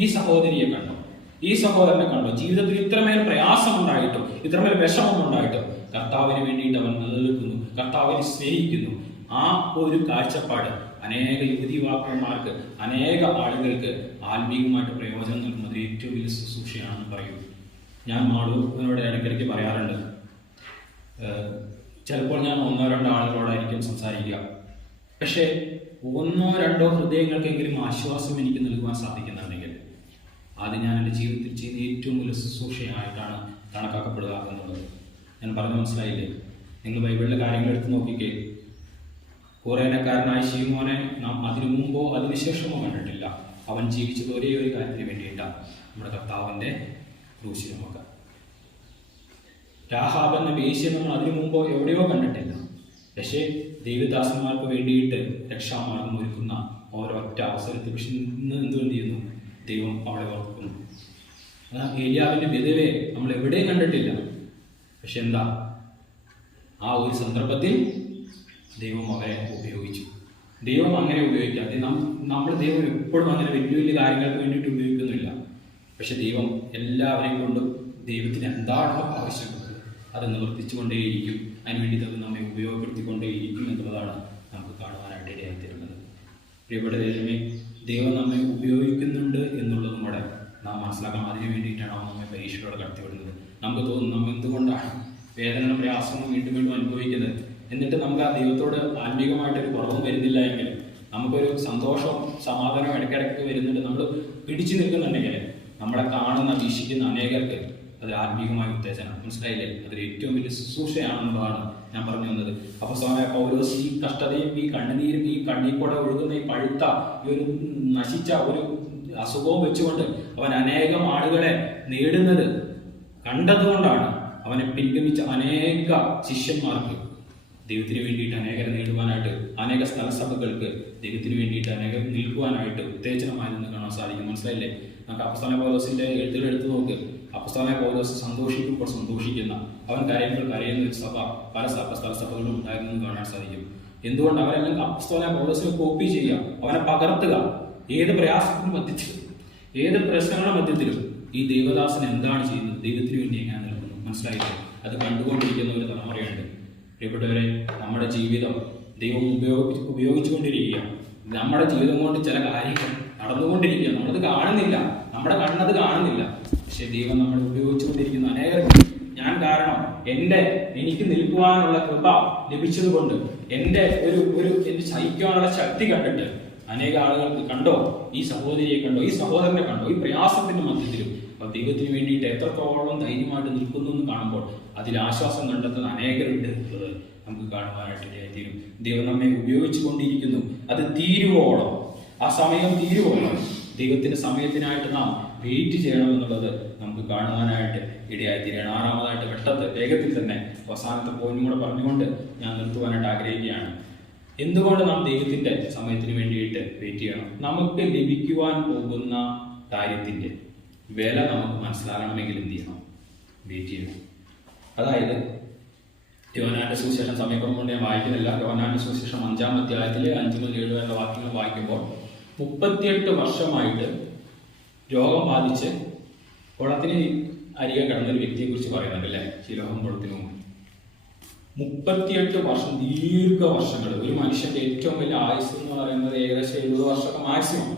ഈ സഹോദരിയെ കണ്ടോ, ഈ സഹോദരനെ കണ്ടോ, ജീവിതത്തിൽ ഇത്രമേൽ പ്രയാസമുണ്ടായിട്ടും ഇത്രമേൽ വിഷമമുണ്ടായിട്ടും കർത്താവിന് വേണ്ടിയിട്ട് അവൻ നിലനിൽക്കുന്നു, കർത്താവിനെ സ്നേഹിക്കുന്നു. ആ ഒരു കാഴ്ചപ്പാട് അനേക യുവതിവാക്കന്മാർക്ക്, അനേക ആളുകൾക്ക് ആത്മീയമായിട്ട് പ്രയോജനം നൽകുന്നത് ഏറ്റവും വലിയ ശുശ്രൂഷയാണെന്ന് പറയും. ഞാൻ മാളൂരിനോട് ഇടയ്ക്കിടയ്ക്ക് പറയാറുണ്ട്, ചിലപ്പോൾ ഞാൻ 1-2 ആളുകളോടായിരിക്കും സംസാരിക്കുക, പക്ഷേ 1-2 ഹൃദയങ്ങൾക്കെങ്കിലും ആശ്വാസം എനിക്ക് നൽകുവാൻ സാധിക്കുന്നുണ്ടെങ്കിൽ അത് ഞാൻ എൻ്റെ ജീവിതത്തിൽ ചെയ്യുന്ന ഏറ്റവും വലിയ ശുശ്രൂഷയായിട്ടാണ് കണക്കാക്കപ്പെടുക എന്നുള്ളത്. ഞാൻ പറഞ്ഞു മനസ്സിലായില്ലേ? നിങ്ങൾ ബൈബിളിലെ കാര്യങ്ങൾ എടുത്ത് നോക്കിക്കേ. കുറേനക്കാരനായ ശീമോനെ നാം അതിനു മുമ്പോ അതിനുശേഷമോ കണ്ടിട്ടില്ല. അവൻ ജീവിച്ചത് ഒരേ ഒരു കാര്യത്തിന് വേണ്ടിയിട്ടാണ്, നമ്മുടെ കർത്താവിൻ്റെ ക്രൂശിലുമൊക്കെ. രാഹാബ് എന്ന വേശ്യ നമ്മൾ അതിനു മുമ്പോ എവിടെയോ കണ്ടിട്ടില്ല, പക്ഷേ ദൈവദാസന്മാർക്ക് വേണ്ടിയിട്ട് രക്ഷാമാർഗം ഒരുക്കുന്ന ഓരോറ്റ അവസരത്തിൽ പക്ഷെ ഇന്ന് എന്ത് ചെയ്യുന്നു? ദൈവം അവളെ ഓർക്കുന്നു. ഏലിയാവിൻ്റെ വിധവയെ നമ്മൾ എവിടെയും കണ്ടിട്ടില്ല, പക്ഷെ എന്താ, ആ ഒരു സന്ദർഭത്തിൽ ദൈവം അവരെ ഉപയോഗിച്ചു. ദൈവം അങ്ങനെ ഉപയോഗിക്കാതെ നമ്മൾ ദൈവം എപ്പോഴും അങ്ങനെ വലിയ വലിയ കാര്യങ്ങൾക്ക് വേണ്ടിയിട്ട് ഉപയോഗിക്കുന്നില്ല. പക്ഷെ ദൈവം എല്ലാവരെയും കൊണ്ടും ദൈവത്തിന് എന്താണോ ആവശ്യമുള്ളത് അത് നിവർത്തിച്ചുകൊണ്ടേയിരിക്കും. അതിന് വേണ്ടിയിട്ട് അത് നമ്മെ ഉപയോഗപ്പെടുത്തിക്കൊണ്ടേയിരിക്കും എന്നുള്ളതാണ് നമുക്ക് കാണുവാനായിട്ട് ഇടയായിത്തീരുന്നത്. പ്രിയപ്പെട്ട ദൈവമേ, ദൈവം നമ്മെ ഉപയോഗിക്കുന്നുണ്ട് എന്നുള്ളതും കൂടെ നാം മനസ്സിലാക്കണം. അതിന് വേണ്ടിയിട്ടാണ് അവൻ നമ്മെ പരീക്ഷയോടെ കടത്തിവിടുന്നത്. നമുക്ക് തോന്നും നമ്മൾ എന്തുകൊണ്ടാണ് വേദനയും പ്രയാസവും വീണ്ടും വീണ്ടും അനുഭവിക്കുന്നത്, എന്നിട്ട് നമുക്ക് ആ ദൈവത്തോട് ആത്മീയമായിട്ടൊരു കുറവും വരുന്നില്ല എങ്കിൽ, നമുക്കൊരു സന്തോഷവും സമാധാനവും ഇടയ്ക്കിടയ്ക്ക് വരുന്നുണ്ട്, നമ്മൾ പിടിച്ചു നിൽക്കുന്നുണ്ടെങ്കിൽ നമ്മളെ കാണുന്ന വീക്ഷിക്കുന്ന അനേകർക്ക് അത് ആത്മീയമായ ഉത്തേജനം. മനസ്സിലായില്ലേ? അതൊരു ഏറ്റവും വലിയ ശുശ്രൂഷയാണെന്നുള്ളതാണ് ഞാൻ പറഞ്ഞു വന്നത്. അപ്പോസ്തലനായ പൗലോസ് ഈ കഷ്ടതയും ഈ കണ്ണുനീരും ഈ കണ്ണിൽ കൂടെ ഒഴുകുന്ന ഈ പഴുത്ത ഈ ഒരു നശിച്ച ഒരു അസുഖവും വെച്ചുകൊണ്ട് അവൻ അനേകം ആളുകളെ നേടുന്നത് കണ്ടതുകൊണ്ടാണ് അവനെ പിൻഗമിച്ച അനേക ശിഷ്യന്മാർക്ക് ദൈവത്തിന് വേണ്ടിയിട്ട് അനേകരെ നേടുവാനായിട്ട്, അനേക സ്ഥലസഭകൾക്ക് ദൈവത്തിന് വേണ്ടിയിട്ട് അനേകം നിൽക്കുവാനായിട്ട് ഉത്തേജനമായി നിന്ന് കാണാൻ സാധിക്കും. മനസ്സിലായില്ലേ? നമുക്ക് അപ്പോസ്തലനായ പൗലോസിന്റെ എഴുത്തുകൾ എടുത്തു നോക്ക്. അപ്പോസ്തലനായ പൗലോസ് സന്തോഷിക്കുമ്പോൾ സന്തോഷിക്കുന്ന, അവൻ കരയുമ്പോൾ കരയുന്ന ഒരു സഭ പല സ്ഥലസഭകളും ഉണ്ടായിരുന്നെന്ന് കാണാൻ സാധിക്കും. എന്തുകൊണ്ട്? അവരെല്ലാം അപ്പോസ്തലനായ പൗലോസിനെ കോപ്പി ചെയ്യുക, അവനെ പകർത്തുക. ഏത് പ്രയാസത്തിന്റെ മധ്യത്തിലും ഏത് പ്രശ്നങ്ങളുടെ മധ്യത്തിലും ഈ ദൈവദാസൻ എന്താണ് ചെയ്യുന്നത്, ദൈവത്തിന് വേണ്ടി എങ്ങനെ നിൽക്കുന്നു, മനസ്സിലായില്ലേ? അത് കണ്ടുകൊണ്ടിരിക്കുന്ന ഒരു തലമുറയുണ്ട്. പ്രിയപ്പെട്ടവരെ, നമ്മുടെ ജീവിതം ദൈവം ഉപയോഗിച്ചുകൊണ്ടിരിക്കുകയാണ്. നമ്മുടെ ജീവിതം കൊണ്ട് ചില കാര്യങ്ങൾ നടന്നുകൊണ്ടിരിക്കുക, നമ്മളത് കാണുന്നില്ല, നമ്മുടെ കണ്ണത് കാണുന്നില്ല. പക്ഷെ ദൈവം നമ്മളെ ഉപയോഗിച്ചുകൊണ്ടിരിക്കുന്ന അനേകർക്ക്, ഞാൻ കാരണം എനിക്ക് നിൽക്കുവാനുള്ള കൃപ ലഭിച്ചത് കൊണ്ട് എന്റെ സഹിക്കാനുള്ള ശക്തി കണ്ടിട്ട് അനേക ആളുകൾക്ക് കണ്ടോ, ഈ സഹോദരിയെ കണ്ടോ, ഈ സഹോദരനെ കണ്ടോ, ഈ പ്രയാസത്തിന്റെ മധ്യത്തിലും ദൈവത്തിന് വേണ്ടിയിട്ട് എത്രത്തോളം ധൈര്യമായിട്ട് നിൽക്കുന്നു എന്ന് കാണുമ്പോൾ അതിൽ ആശ്വാസം കണ്ടെത്തുന്ന അനേകരുണ്ട് എന്നുള്ളത് നമുക്ക് കാണുവാനായിട്ട് ഇടയായിത്തീരും. ദൈവം നമ്മെ ഉപയോഗിച്ചു കൊണ്ടിരിക്കുന്നു. അത് തീരുവോളം, ആ സമയം തീരുവോളം ദൈവത്തിന്റെ സമയത്തിനായിട്ട് നാം വെയിറ്റ് ചെയ്യണമെന്നുള്ളത് നമുക്ക് കാണുവാനായിട്ട് ഇടയായിത്തീരുകയാണ്. ആറാമതായിട്ട് വെട്ടത്ത് വേഗത്തിൽ തന്നെ അവസാനത്തെ പോയിന്റും കൂടെ പറഞ്ഞുകൊണ്ട് ഞാൻ നിർത്തുവാനായിട്ട് ആഗ്രഹിക്കുകയാണ്. എന്തുകൊണ്ട് നാം ദൈവത്തിന്റെ സമയത്തിന് വേണ്ടിയിട്ട് വെയിറ്റ് ചെയ്യണം? നമുക്ക് ലഭിക്കുവാൻ പോകുന്ന കാര്യത്തിന്റെ വില നമുക്ക് മനസ്സിലാകണമെങ്കിൽ എന്ത് ചെയ്യണം? വെയിറ്റ് ചെയ്യണം. അതായത് യോഹന്നാന്റെ സുവിശേഷം, സമയക്രമം കൊണ്ട് ഞാൻ വായിക്കുന്നില്ല, യോഹന്നാന്റെ സുവിശേഷം 5-ാം അധ്യായത്തിലെ 5 മുതൽ 7 വരെയുള്ള വാക്യങ്ങൾ വായിക്കുമ്പോൾ 38 വർഷമായിട്ട് രോഗം ബാധിച്ച് കുളത്തിന് അരികെ കിടന്നൊരു വ്യക്തിയെ കുറിച്ച് പറയുന്നുണ്ട് അല്ലേ? ശിലോഹം കുളത്തിന് മുമ്പ് 38 വർഷം, ദീർഘവർഷങ്ങൾ. ഒരു മനുഷ്യന്റെ ഏറ്റവും വലിയ ആയുസ് എന്ന് പറയുന്നത് ഏകദേശം 70 വർഷമൊക്കെ മാക്സിമം.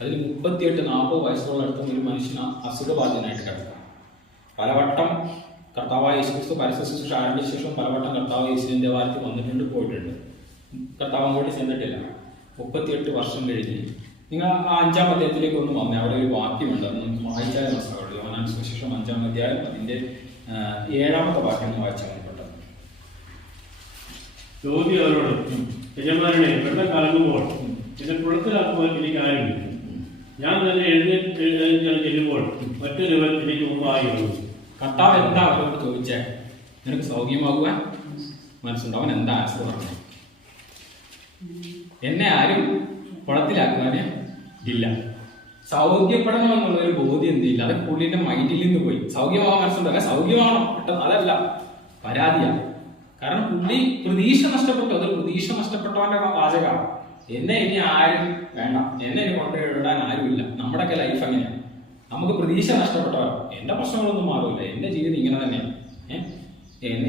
അതിൽ 38-40 വയസ്സുള്ള അടുത്തും ഒരു മനുഷ്യന് അസുഖബാധിതനായിട്ട് കിടക്കാം. പലവട്ടം കർത്താവായ യേശുക്രിസ്തു പരസ്യ ശുശ്രൂഷ ആരംഭിച്ച ശേഷം പലവട്ടം കർത്താവ് യേശുവിന്റെ വാരത്തിൽ വന്നിട്ടുണ്ട്, പോയിട്ടുണ്ട്. കർത്താവ് അങ്ങോട്ട് ചെന്നിട്ടില്ല. 38 വർഷം കഴിഞ്ഞ് നിങ്ങൾ ആ 5-ാം അധ്യായത്തിലേക്ക് ഒന്ന് വന്നേ. അവിടെ ഒരു വാക്യമുണ്ട്, നമുക്ക് വായിച്ചാൽ മനസ്സിലാവുള്ളൂ. യോഹന്നാന്റെ സുവിശേഷം 5-ാം അധ്യായം അതിന്റെ 7-ാമത്തെ വാക്യം ഒന്ന് വായിച്ചാൽ മതി. ചോദ്യം അവരോട്, യജമാനനെ വെള്ളം കലങ്ങുമ്പോൾ എന്നെ കുളത്തിലാക്കുവാൻ എനിക്ക് ആരുമില്ല. ഞാൻ തന്നെ എഴുന്നേറ്റ് ചെല്ലുമ്പോൾ മറ്റൊരുവൻ എനിക്ക് മുമ്പായി വന്നു. കർത്താവ് എന്താ അവരോട് ചോദിച്ചേ? നിനക്ക് സൗഖ്യമാകുവാൻ മനസ്സുണ്ടോ? അവൻ എന്താ ആൻസർ പറഞ്ഞത്? എന്നെ ആരും കുളത്തിലാക്കുവാന് ഇല്ല. സൗഖ്യപ്പെടണമെന്നുള്ളൊരു ബോധ്യം എന്തില്ല, അത് പുള്ളിന്റെ മൈൻഡിൽ നിന്ന് പോയി. സൗഖ്യമാകാൻ മനസ്സുണ്ടോ? അല്ല, സൗഖ്യമാണോ പെട്ടെന്ന്, അതല്ല, പരാതിയാണ്. കാരണം പുള്ളി പ്രതീക്ഷ നഷ്ടപ്പെട്ടു. അത് പ്രതീക്ഷ നഷ്ടപ്പെട്ടവന്റെ വാചകമാണ്. എന്നെ ഇനി ആരും വേണ്ട, എന്നെ ഇനി കൊണ്ടുവിടാൻ ആരുമില്ല. നമ്മുടെയൊക്കെ ലൈഫ് അങ്ങനെയാണ്. നമുക്ക് പ്രതീക്ഷ നഷ്ടപ്പെട്ടവർ, എന്റെ പ്രശ്നങ്ങളൊന്നും മാറില്ല, എന്റെ ജീവിതം ഇങ്ങനെ തന്നെയാണ്,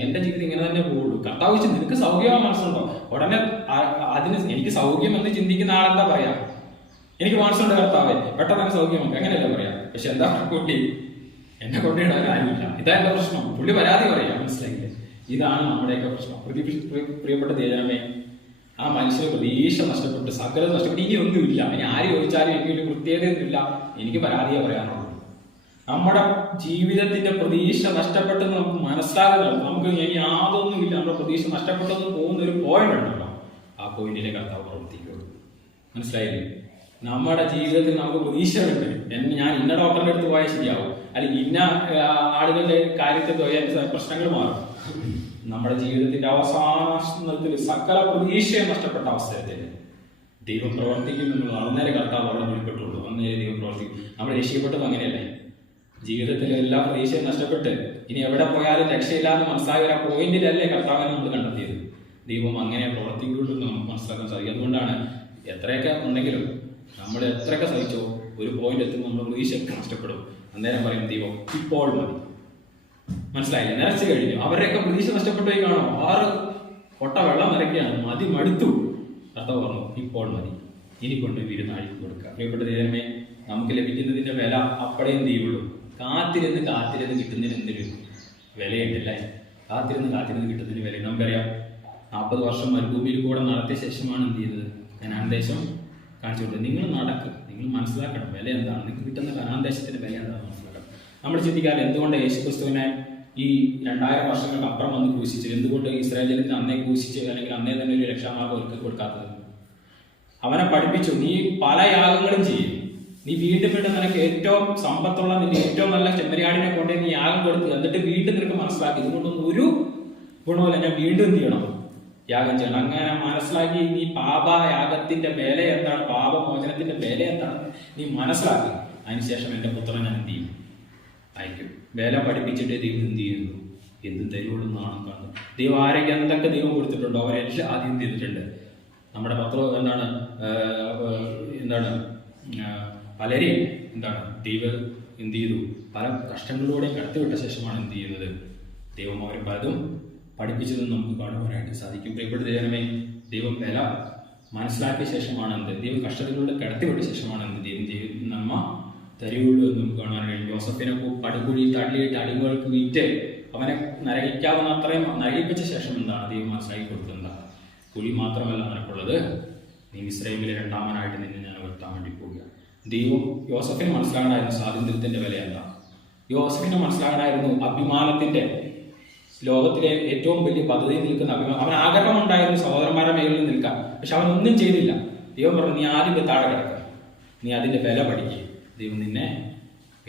എന്റെ ജീവിതം ഇങ്ങനെ തന്നെ പോവുള്ളൂ. കർത്താവ് വെച്ച് നിനക്ക് സൗഖ്യമാകാൻ മനസ്സുണ്ടോ? ഉടനെ അതിന് എനിക്ക് സൗഖ്യം എന്ന് ചിന്തിക്കുന്ന ആളെന്താ പറയാ? എനിക്ക് മനസ്സുണ്ട് കർത്താവേ, പെട്ടെന്ന് തന്നെ സൗഖ്യമാക്കും, എങ്ങനെയല്ല പറയാം. പക്ഷെ എന്താ കുട്ടി, എന്നെ കൊണ്ടുവിടാൻ ആരുമില്ല. ഇതാ എന്റെ പ്രശ്നം. പുള്ളി പരാതി പറയാം. മനസ്സിലായില്ലേ? ഇതാണ് നമ്മുടെയൊക്കെ പ്രശ്നം. പ്രിയപ്പെട്ട ദൈവമേ, ആ മനുഷ്യന് പ്രതീക്ഷ നഷ്ടപ്പെട്ടു, സകലം നഷ്ടപ്പെട്ടു. ഇനി ഒന്നുമില്ല, ഇനി ആര് ചോദിച്ചാലും എനിക്കൊരു കൃത്യതയൊന്നുമില്ല, എനിക്ക് പരാതിയെ പറയാനുള്ളൂ. നമ്മുടെ ജീവിതത്തിന്റെ പ്രതീക്ഷ നഷ്ടപ്പെട്ടെന്ന് നമുക്ക് മനസ്സിലാകുന്നത്, നമുക്ക് ഇനി യാതൊന്നുമില്ല, നമ്മുടെ പ്രതീക്ഷ നഷ്ടപ്പെട്ടെന്ന് പോകുന്ന ഒരു പോയിന്റ് ഉണ്ടല്ലോ, ആ പോയിന്റിലെ കർത്താവ് പ്രവർത്തിക്കുള്ളൂ. മനസ്സിലായില്ലേ? നമ്മുടെ ജീവിതത്തിൽ നമുക്ക് പ്രതീക്ഷയുണ്ട്. ഞാൻ ഇന്ന ഡോക്ടറിന്റെ അടുത്ത് പോയാൽ ശരിയാവും, അല്ലെങ്കിൽ ഇന്ന ആളുകളുടെ കാര്യത്തിൽ പോയാൽ പ്രശ്നങ്ങൾ മാറും. നമ്മുടെ ജീവിതത്തിന്റെ അവസാനത്തിൽ സകല പ്രതീക്ഷയും നഷ്ടപ്പെട്ട അവസരത്തിൽ ദൈവം പ്രവർത്തിക്കുമെന്നുള്ള അന്നേരം കർത്താവ് അവിടെ വെളിപ്പെട്ടുള്ളൂ. അന്നേരം ദൈവം പ്രവർത്തിക്കും. നമ്മൾ രക്ഷപ്പെട്ടത് അങ്ങനെയല്ലേ? ജീവിതത്തിലെ എല്ലാ പ്രതീക്ഷയും നഷ്ടപ്പെട്ട് ഇനി എവിടെ പോയാലും രക്ഷയില്ലാന്ന് മനസ്സിലായ ആ പോയിന്റിലല്ലേ കർത്താവിനെ നമ്മൾ കണ്ടെത്തിയത്. ദൈവം അങ്ങനെ പ്രവർത്തിക്കുള്ളൂ എന്ന് നമുക്ക് മനസ്സിലാക്കാൻ സാധിക്കും. അതുകൊണ്ടാണ് എത്രയൊക്കെ ഉണ്ടെങ്കിലും നമ്മൾ എത്രയൊക്കെ സഹിച്ചോ ഒരു പോയിന്റ് എത്തുമ്പോൾ നമ്മൾ പ്രതീക്ഷയൊക്കെ നഷ്ടപ്പെടും. അന്നേരം പറയും ദൈവം ഇപ്പോൾ മതി. മനസ്സിലായില്ല? നിറച്ചു കഴിഞ്ഞു. അവരുടെയൊക്കെ പ്രതീക്ഷ നഷ്ടപ്പെട്ടു പോയി കാണും. 6 കൊട്ട വെള്ളം നിറയ്ക്കുകയാണ്, മതി, മടുത്തു. കർത്താവ് പറഞ്ഞു ഇപ്പോൾ മതി, ഇനി കൊണ്ട് വിരുന്നാഴിക്ക് കൊടുക്കുക. പ്രിയപ്പെട്ട ദൈവമേ, നമുക്ക് ലഭിക്കുന്നതിന്റെ വില അപ്പടേ എന്ത് ചെയ്യുള്ളൂ? കാത്തിരുന്ന് കിട്ടുന്നതിന് എന്തൊരു വിലയുണ്ടല്ലേ? കാത്തിരുന്ന് കിട്ടുന്നതിന് വില നമുക്കറിയാം. 40 വർഷം മരുഭൂമിയിൽ കൂടെ നടത്തിയ ശേഷമാണ് എന്ത് ചെയ്തത്? കനാൻ ദേശം കാണിച്ചു കൊടുത്തത്. നിങ്ങൾ നടക്കുക, നിങ്ങൾ മനസ്സിലാക്കണം വില എന്താണ്, നിങ്ങൾക്ക് കിട്ടുന്ന കനാൻ ദേശത്തിന്റെ വില എന്താണെന്ന് മനസ്സിലാക്കണം. നമ്മൾ ചിന്തിക്കാറ് എന്തുകൊണ്ട് യേശുക്രിസ്തുവിനെ ഈ 2000 വർഷങ്ങൾക്ക് അപ്പുറം വന്ന് ക്രൂശിച്ചു, എന്തുകൊണ്ട് ഇസ്രായേൽ ജനത്തിന് അന്നേ ക്രൂശിച്ച് അല്ലെങ്കിൽ അന്നേ തന്നെ ഒരു രക്ഷാമാർഗം ഒരുക്കി കൊടുക്കാത്തത്? അവനെ പഠിപ്പിച്ചു, നീ പല യാഗങ്ങളും ചെയ്യും, നീ വീണ്ടും നിനക്ക് ഏറ്റവും സമ്പത്തുള്ള നിന്റെ ഏറ്റവും നല്ല ചെമ്മരിയാടിനെ കൊണ്ട് നീ യാഗം കൊടുത്ത്, എന്നിട്ട് വീണ്ടും നിനക്ക് മനസ്സിലാക്കി ഇതുകൊണ്ടൊന്നും ഒരു ഗുണമില്ല, ഞാൻ വീണ്ടും എന്ത് ചെയ്യണം? യാഗം ചെയ്യണം. അങ്ങനെ മനസ്സിലാക്കി നീ പാപയാഗത്തിന്റെ വില എന്താണ്, പാപമോചനത്തിന്റെ വില എന്താണ് നീ മനസ്സിലാക്കി. അതിനുശേഷം എന്റെ പുത്രൻ ഞാൻ എന്ത് ചെയ്യും? അയക്കും. വില പഠിപ്പിച്ചിട്ട് ദൈവം എന്ത് ചെയ്യുന്നു? എന്ത് തരുള്ളൂ എന്നാണ് കാണുന്നത്. ദൈവം ആരൊക്കെ എന്തൊക്കെ ദൈവം കൊടുത്തിട്ടുണ്ടോ അവരെല്ലാം ആദ്യം ചെയ്തിട്ടുണ്ട്. നമ്മുടെ എന്താണ് പലരെയും ദൈവം എന്ത് ചെയ്തു? പല കഷ്ടങ്ങളിലൂടെയും കടത്തിവിട്ട ശേഷമാണ് എന്ത് ചെയ്യുന്നത്? ദൈവം അവരെ പലതും പഠിപ്പിച്ചതെന്ന് നമുക്ക് കാണുവാനായിട്ട് സാധിക്കും. പ്രിയപ്പെട്ട ദൈവമേ, ദൈവം വില മനസ്സിലാക്കിയ ശേഷമാണ് എന്ത്? ദൈവം കഷ്ടത്തിലൂടെ കടത്തിവിട്ട ശേഷമാണ് എന്ത്? ദൈവം നമ്മ തരുള്ളൂ എന്ന് നമുക്ക് കാണാൻ കഴിയും. യോസഫിനെ പടുകുഴി തള്ളിയിട്ട് അടിമകൾക്ക് വിറ്റ് അവനെ നരകിക്കാവുന്ന അത്രയും നരകിപ്പിച്ച ശേഷം എന്താണ് ദൈവം മനസ്സിലാക്കി കൊടുത്തത്? എന്താ? കുഴി മാത്രമല്ല നിനക്കുള്ളത്, നീ ഇസ്രായേലിലെ രണ്ടാമനായിട്ട് നിന്നെ ഞാൻ ഉയർത്താൻ വേണ്ടി പോവുക. ദൈവം യോസഫിന് മനസ്സിലാകണമായിരുന്നു സ്വാതന്ത്ര്യത്തിന്റെ വില എന്താ. യോസഫിന് മനസ്സിലാകണമായിരുന്നു അഭിമാനത്തിന്റെ, ലോകത്തിലെ ഏറ്റവും വലിയ പദ്ധതി നിൽക്കുന്ന അഭിമാനം. അവൻ ആഗ്രഹമുണ്ടായിരുന്നു സഹോദരന്മാരുടെ മേലിൽ നിൽക്കാൻ, പക്ഷെ അവനൊന്നും ചെയ്തില്ല. ദൈവം പറഞ്ഞു, നീ ആദ്യം താഴെ കിടക്കുക, നീ അതിന്റെ വില പഠിക്കുക, ദൈവം നിന്നെ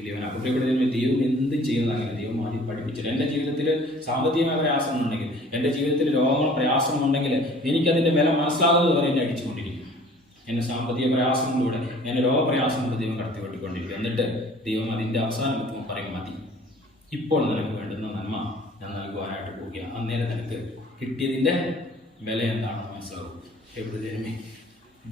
വലിയവനാ. പ്രിയപ്പെട്ട ദൈവം എന്ത് ചെയ്യുന്നതാണെങ്കിലും ദൈവം ആദ്യം പഠിപ്പിച്ചിട്ട്, എൻ്റെ ജീവിതത്തിൽ സാമ്പത്തികമായ പ്രയാസമുണ്ടെങ്കിൽ, എൻ്റെ ജീവിതത്തിൽ രോഗങ്ങൾ പ്രയാസമുണ്ടെങ്കിൽ എനിക്കതിൻ്റെ വില മനസ്സിലാകുന്നത് വരെ എന്നെ അടിച്ചുകൊണ്ടിരിക്കും. എന്നെ സാമ്പത്തിക പ്രയാസങ്ങളിലൂടെ, എന്നെ രോഗപ്രയാസങ്ങളിലൂടെ ദൈവം കടത്തിവെട്ടിക്കൊണ്ടിരിക്കും. എന്നിട്ട് ദൈവം അതിൻ്റെ അവസാനമെത്തുമ്പോൾ പറയും, മതി, ഇപ്പോൾ നിനക്ക് വേണ്ടുന്ന നന്മ ഞാൻ നൽകുവാനായിട്ട് പോവുകയാണ്. അന്നേരം നിനക്ക് കിട്ടിയതിൻ്റെ വില എന്താണെന്ന് മനസ്സിലാവും. എവിടെ ജനമേ,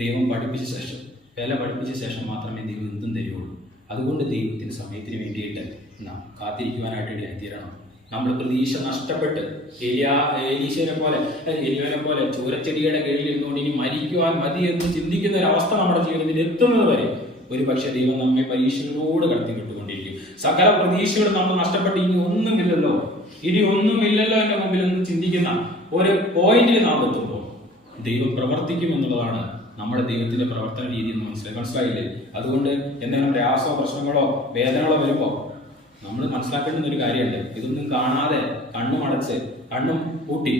ദൈവം പഠിപ്പിച്ച ശേഷം, വില പഠിപ്പിച്ച ശേഷം മാത്രമേ ദൈവം എന്തും തരുള്ളൂ. അതുകൊണ്ട് ദൈവത്തിൻ്റെ സമയത്തിന് വേണ്ടിയിട്ട് നാം കാത്തിരിക്കുവാനായിട്ട് ഇടയായിത്തീരണം. നമ്മൾ പ്രതീക്ഷ നഷ്ടപ്പെട്ട് എലിയനെ പോലെ ചൂരച്ചെടിയുടെ കീഴിൽ ഇരുന്നുകൊണ്ട് ഇനി മരിക്കുവാൻ മതി എന്ന് ചിന്തിക്കുന്ന ഒരു അവസ്ഥ നമ്മുടെ ജീവിതത്തിൽ എത്തുന്നത് വരെ ഒരു പക്ഷേ ദൈവം നമ്മെ പരീക്ഷകളോട് കടത്തിവിട്ടുകൊണ്ടിരിക്കും. സകല പ്രതീക്ഷകളും നമ്മൾ നഷ്ടപ്പെട്ട് ഇനി ഒന്നുമില്ലല്ലോ എൻ്റെ മുമ്പിൽ എന്ന് ചിന്തിക്കുന്ന ഒരു പോയിന്റിൽ നാം എത്തുമ്പോൾ ദൈവം പ്രവർത്തിക്കും എന്നുള്ളതാണ് നമ്മുടെ ദൈവത്തിന്റെ പ്രവർത്തന രീതി എന്ന് മനസ്സിലായില്ലേ? അതുകൊണ്ട് എന്തെങ്കിലും പ്രയാസമോ പ്രശ്നങ്ങളോ വേദനകളോ വരുമ്പോൾ നമ്മൾ മനസ്സിലാക്കേണ്ടുന്ന ഒരു കാര്യമുണ്ട്. ഇതൊന്നും കാണാതെ കണ്ണും അടച്ച് കണ്ണും പൂട്ടി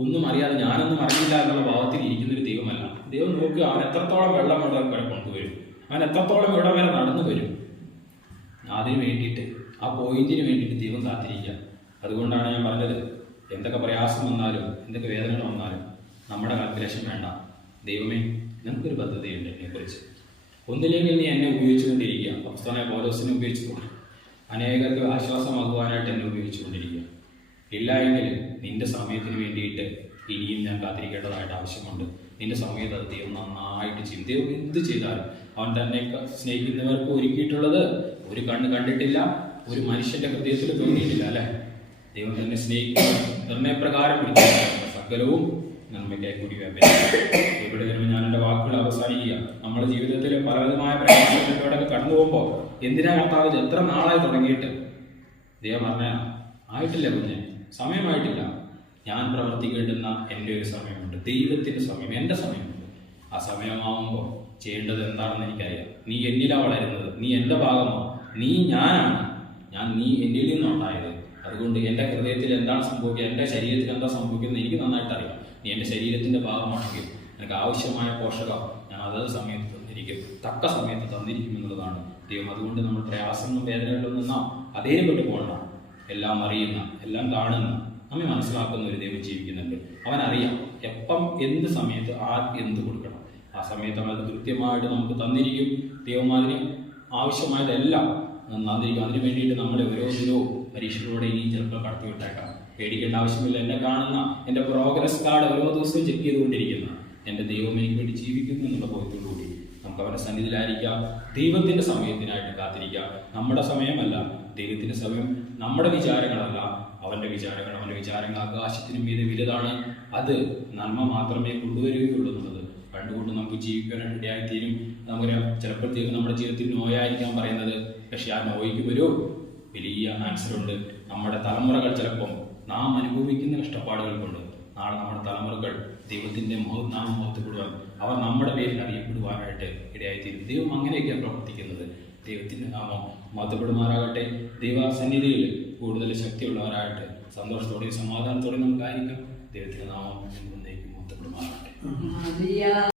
ഒന്നും അറിയാതെ ഞാനൊന്നും അറിയില്ല എന്നുള്ള ഭാവത്തിൽ ഇരിക്കുന്ന ഒരു ദൈവമല്ല. ദൈവം നോക്കുക, അവൻ എത്രത്തോളം വെള്ളം വരെ കൊണ്ടുവരും, അവൻ എത്രത്തോളം ഇടം വരെ നടന്നു വരും. അതിന് വേണ്ടിയിട്ട്, ആ പോയിന്റിന് വേണ്ടിയിട്ട് ദൈവം കാത്തിരിക്കുക. അതുകൊണ്ടാണ് ഞാൻ പറഞ്ഞത്, എന്തൊക്കെ പ്രയാസം വന്നാലും എന്തൊക്കെ വേദനകൾ വന്നാലും നമ്മുടെ കാൽക്കുലേഷൻ വേണ്ട. ദൈവമേ, നിനക്കൊരു പദ്ധതിയുണ്ട് എന്നെക്കുറിച്ച്. ഒന്നില്ലെങ്കിൽ നീ എന്നെ ഉപയോഗിച്ചുകൊണ്ടിരിക്കുക. അപ്പോസ്തലനായ പൗലോസിനെ ഉപയോഗിച്ചുകൊണ്ട് അനേകർക്ക് ആശ്വാസമാകുവാനായിട്ട് എന്നെ ഉപയോഗിച്ചുകൊണ്ടിരിക്കുക. ഇല്ല എങ്കിൽ നിന്റെ സമയത്തിന് വേണ്ടിയിട്ട് ഇനിയും ഞാൻ കാത്തിരിക്കേണ്ടതായിട്ട് ആവശ്യമുണ്ട്. നിന്റെ സമയത്ത് അത് ദൈവം നന്നായിട്ട് ചെയ്യും. ദൈവം എന്ത് ചെയ്താലും അവൻ തന്നെ സ്നേഹിക്കുന്നവർക്ക് ഒരുക്കിയിട്ടുള്ളത് ഒരു കണ്ണ് കണ്ടിട്ടില്ല, ഒരു മനുഷ്യന്റെ ഹൃദയത്തിൽ തോന്നിയിട്ടില്ല. അല്ലെ, ദൈവം തന്നെ സ്നേഹിക്കുന്ന നിർണയപ്രകാരം സകലവും നന്മയ്ക്കായി കൂടി ഇവിടെ ഞാൻ എൻ്റെ വാക്കുകൾ അവസാനിക്കുക. നമ്മുടെ ജീവിതത്തിൽ പലവിധമായ പ്രയാസങ്ങളിലൂടെ കടന്നു പോകുമ്പോൾ എന്തിനാ കർത്താവ് എത്ര നാളായി തുടങ്ങിയിട്ട് ദൈവം പറഞ്ഞ ആയിട്ടില്ല, കുഞ്ഞെ, സമയമായിട്ടില്ല. ഞാൻ പ്രവർത്തിക്കേണ്ടുന്ന എൻ്റെ ഒരു സമയമുണ്ട്, ദൈവത്തിൻ്റെ സമയം, എൻ്റെ സമയമുണ്ട്. ആ സമയമാവുമ്പോൾ ചെയ്യേണ്ടത് എന്താണെന്ന് എനിക്കറിയാം. നീ എന്നിലാണ് വളരുന്നത്, നീ എൻ്റെ ഭാഗമോ, നീ ഞാനാണ്, നീ എന്നിൽ നിന്നുണ്ടായത്. അതുകൊണ്ട് എൻ്റെ ഹൃദയത്തിൽ എന്താണ് സംഭവിക്കുക, എൻ്റെ ശരീരത്തിൽ എന്താ സംഭവിക്കുന്നത് എനിക്ക് നന്നായിട്ട് അറിയാം. നീ എൻ്റെ ശരീരത്തിൻ്റെ ഭാഗമാണെങ്കിൽ എനിക്ക് ആവശ്യമായ പോഷകം ഞാൻ അതത് സമയത്ത് തന്നിരിക്കും, തക്ക സമയത്ത് തന്നിരിക്കും എന്നുള്ളതാണ് ദൈവം. അതുകൊണ്ട് നമ്മൾ പ്രയാസങ്ങളും വേദനകളിലൊന്നും നാം അതേപെട്ട് പോകണ്ട. എല്ലാം അറിയുന്ന, എല്ലാം കാണുന്ന, നമ്മെ മനസ്സിലാക്കുന്ന ഒരു ദൈവം ജീവിക്കുന്നുണ്ട്. അവനറിയാം എപ്പം എന്ത് സമയത്ത് എന്ത് കൊടുക്കണം. ആ സമയത്ത് അവൻ അത് കൃത്യമായിട്ട് നമുക്ക് തന്നിരിക്കും. ദൈവം അതിന് ആവശ്യമായതെല്ലാം നന്നാതിരിക്കും. അതിന് വേണ്ടിയിട്ട് നമ്മളെ ഓരോ പരീക്ഷകളോടെ ഇനി ചിലപ്പോൾ കടത്തിവിട്ടേക്കാം. പേടിക്കേണ്ട ആവശ്യമില്ല. എന്നെ കാണുന്ന എൻ്റെ പ്രോഗ്രസ് കാർഡ് ഓരോ ദിവസവും ചെക്ക് ചെയ്തുകൊണ്ടിരിക്കുന്ന എൻ്റെ ദൈവം എനിക്ക് വേണ്ടി ജീവിക്കുന്നു എന്നുള്ള ബോധ്യത്തോടുകൂടി നമുക്ക് അവൻ്റെ സന്നിധിയിലായിരിക്കാം. ദൈവത്തിൻ്റെ സമയത്തിനായിട്ട് കാത്തിരിക്കാം. നമ്മുടെ സമയമല്ല ദൈവത്തിൻ്റെ സമയം, നമ്മുടെ വിചാരങ്ങളല്ല അവൻ്റെ വിചാരങ്ങൾ. അവൻ്റെ വിചാരങ്ങൾ ആകാശത്തിനും മീതെ വലുതാണ്. അത് നന്മ മാത്രമേ കൊണ്ടുവരികയുള്ളൂ എന്നുള്ളത് കണ്ടുകൊണ്ട് നമുക്ക് ജീവിക്കാനായിട്ട് ഇടയായിത്തീരും. നമുക്ക് ചിലപ്പോഴത്തേക്ക് നമ്മുടെ ജീവിതത്തിൽ നോയായിരിക്കാം പറയുന്നത്, പക്ഷെ ആ നോയ്ക്ക് ഒരു വലിയ ആൻസറുണ്ട്. നമ്മുടെ തലമുറകൾ ചിലപ്പം നാം അനുഭവിക്കുന്ന കഷ്ടപ്പാടുകൾ കൊണ്ട് നാളെ നമ്മുടെ തലമുറകൾ ദൈവത്തിൻ്റെ നാമം മഹത്വപ്പെടുവാൻ, അവർ നമ്മുടെ പേരിൽ അറിയപ്പെടുവാനായിട്ട് ഇടയായിത്തീരും. ദൈവം അങ്ങനെയൊക്കെയാണ് പ്രവർത്തിക്കുന്നത്. ദൈവത്തിൻ്റെ നാമം മഹത്വപ്പെടുമാറാകട്ടെ. ദൈവസന്നിധിയിൽ കൂടുതൽ ശക്തിയുള്ളവരായിട്ട് സന്തോഷത്തോടെയും സമാധാനത്തോടെയും നമുക്കായിരിക്കാം. ദൈവത്തിൻ്റെ നാമം എന്നേക്കും മഹത്വപ്പെടുമാറാകട്ടെ.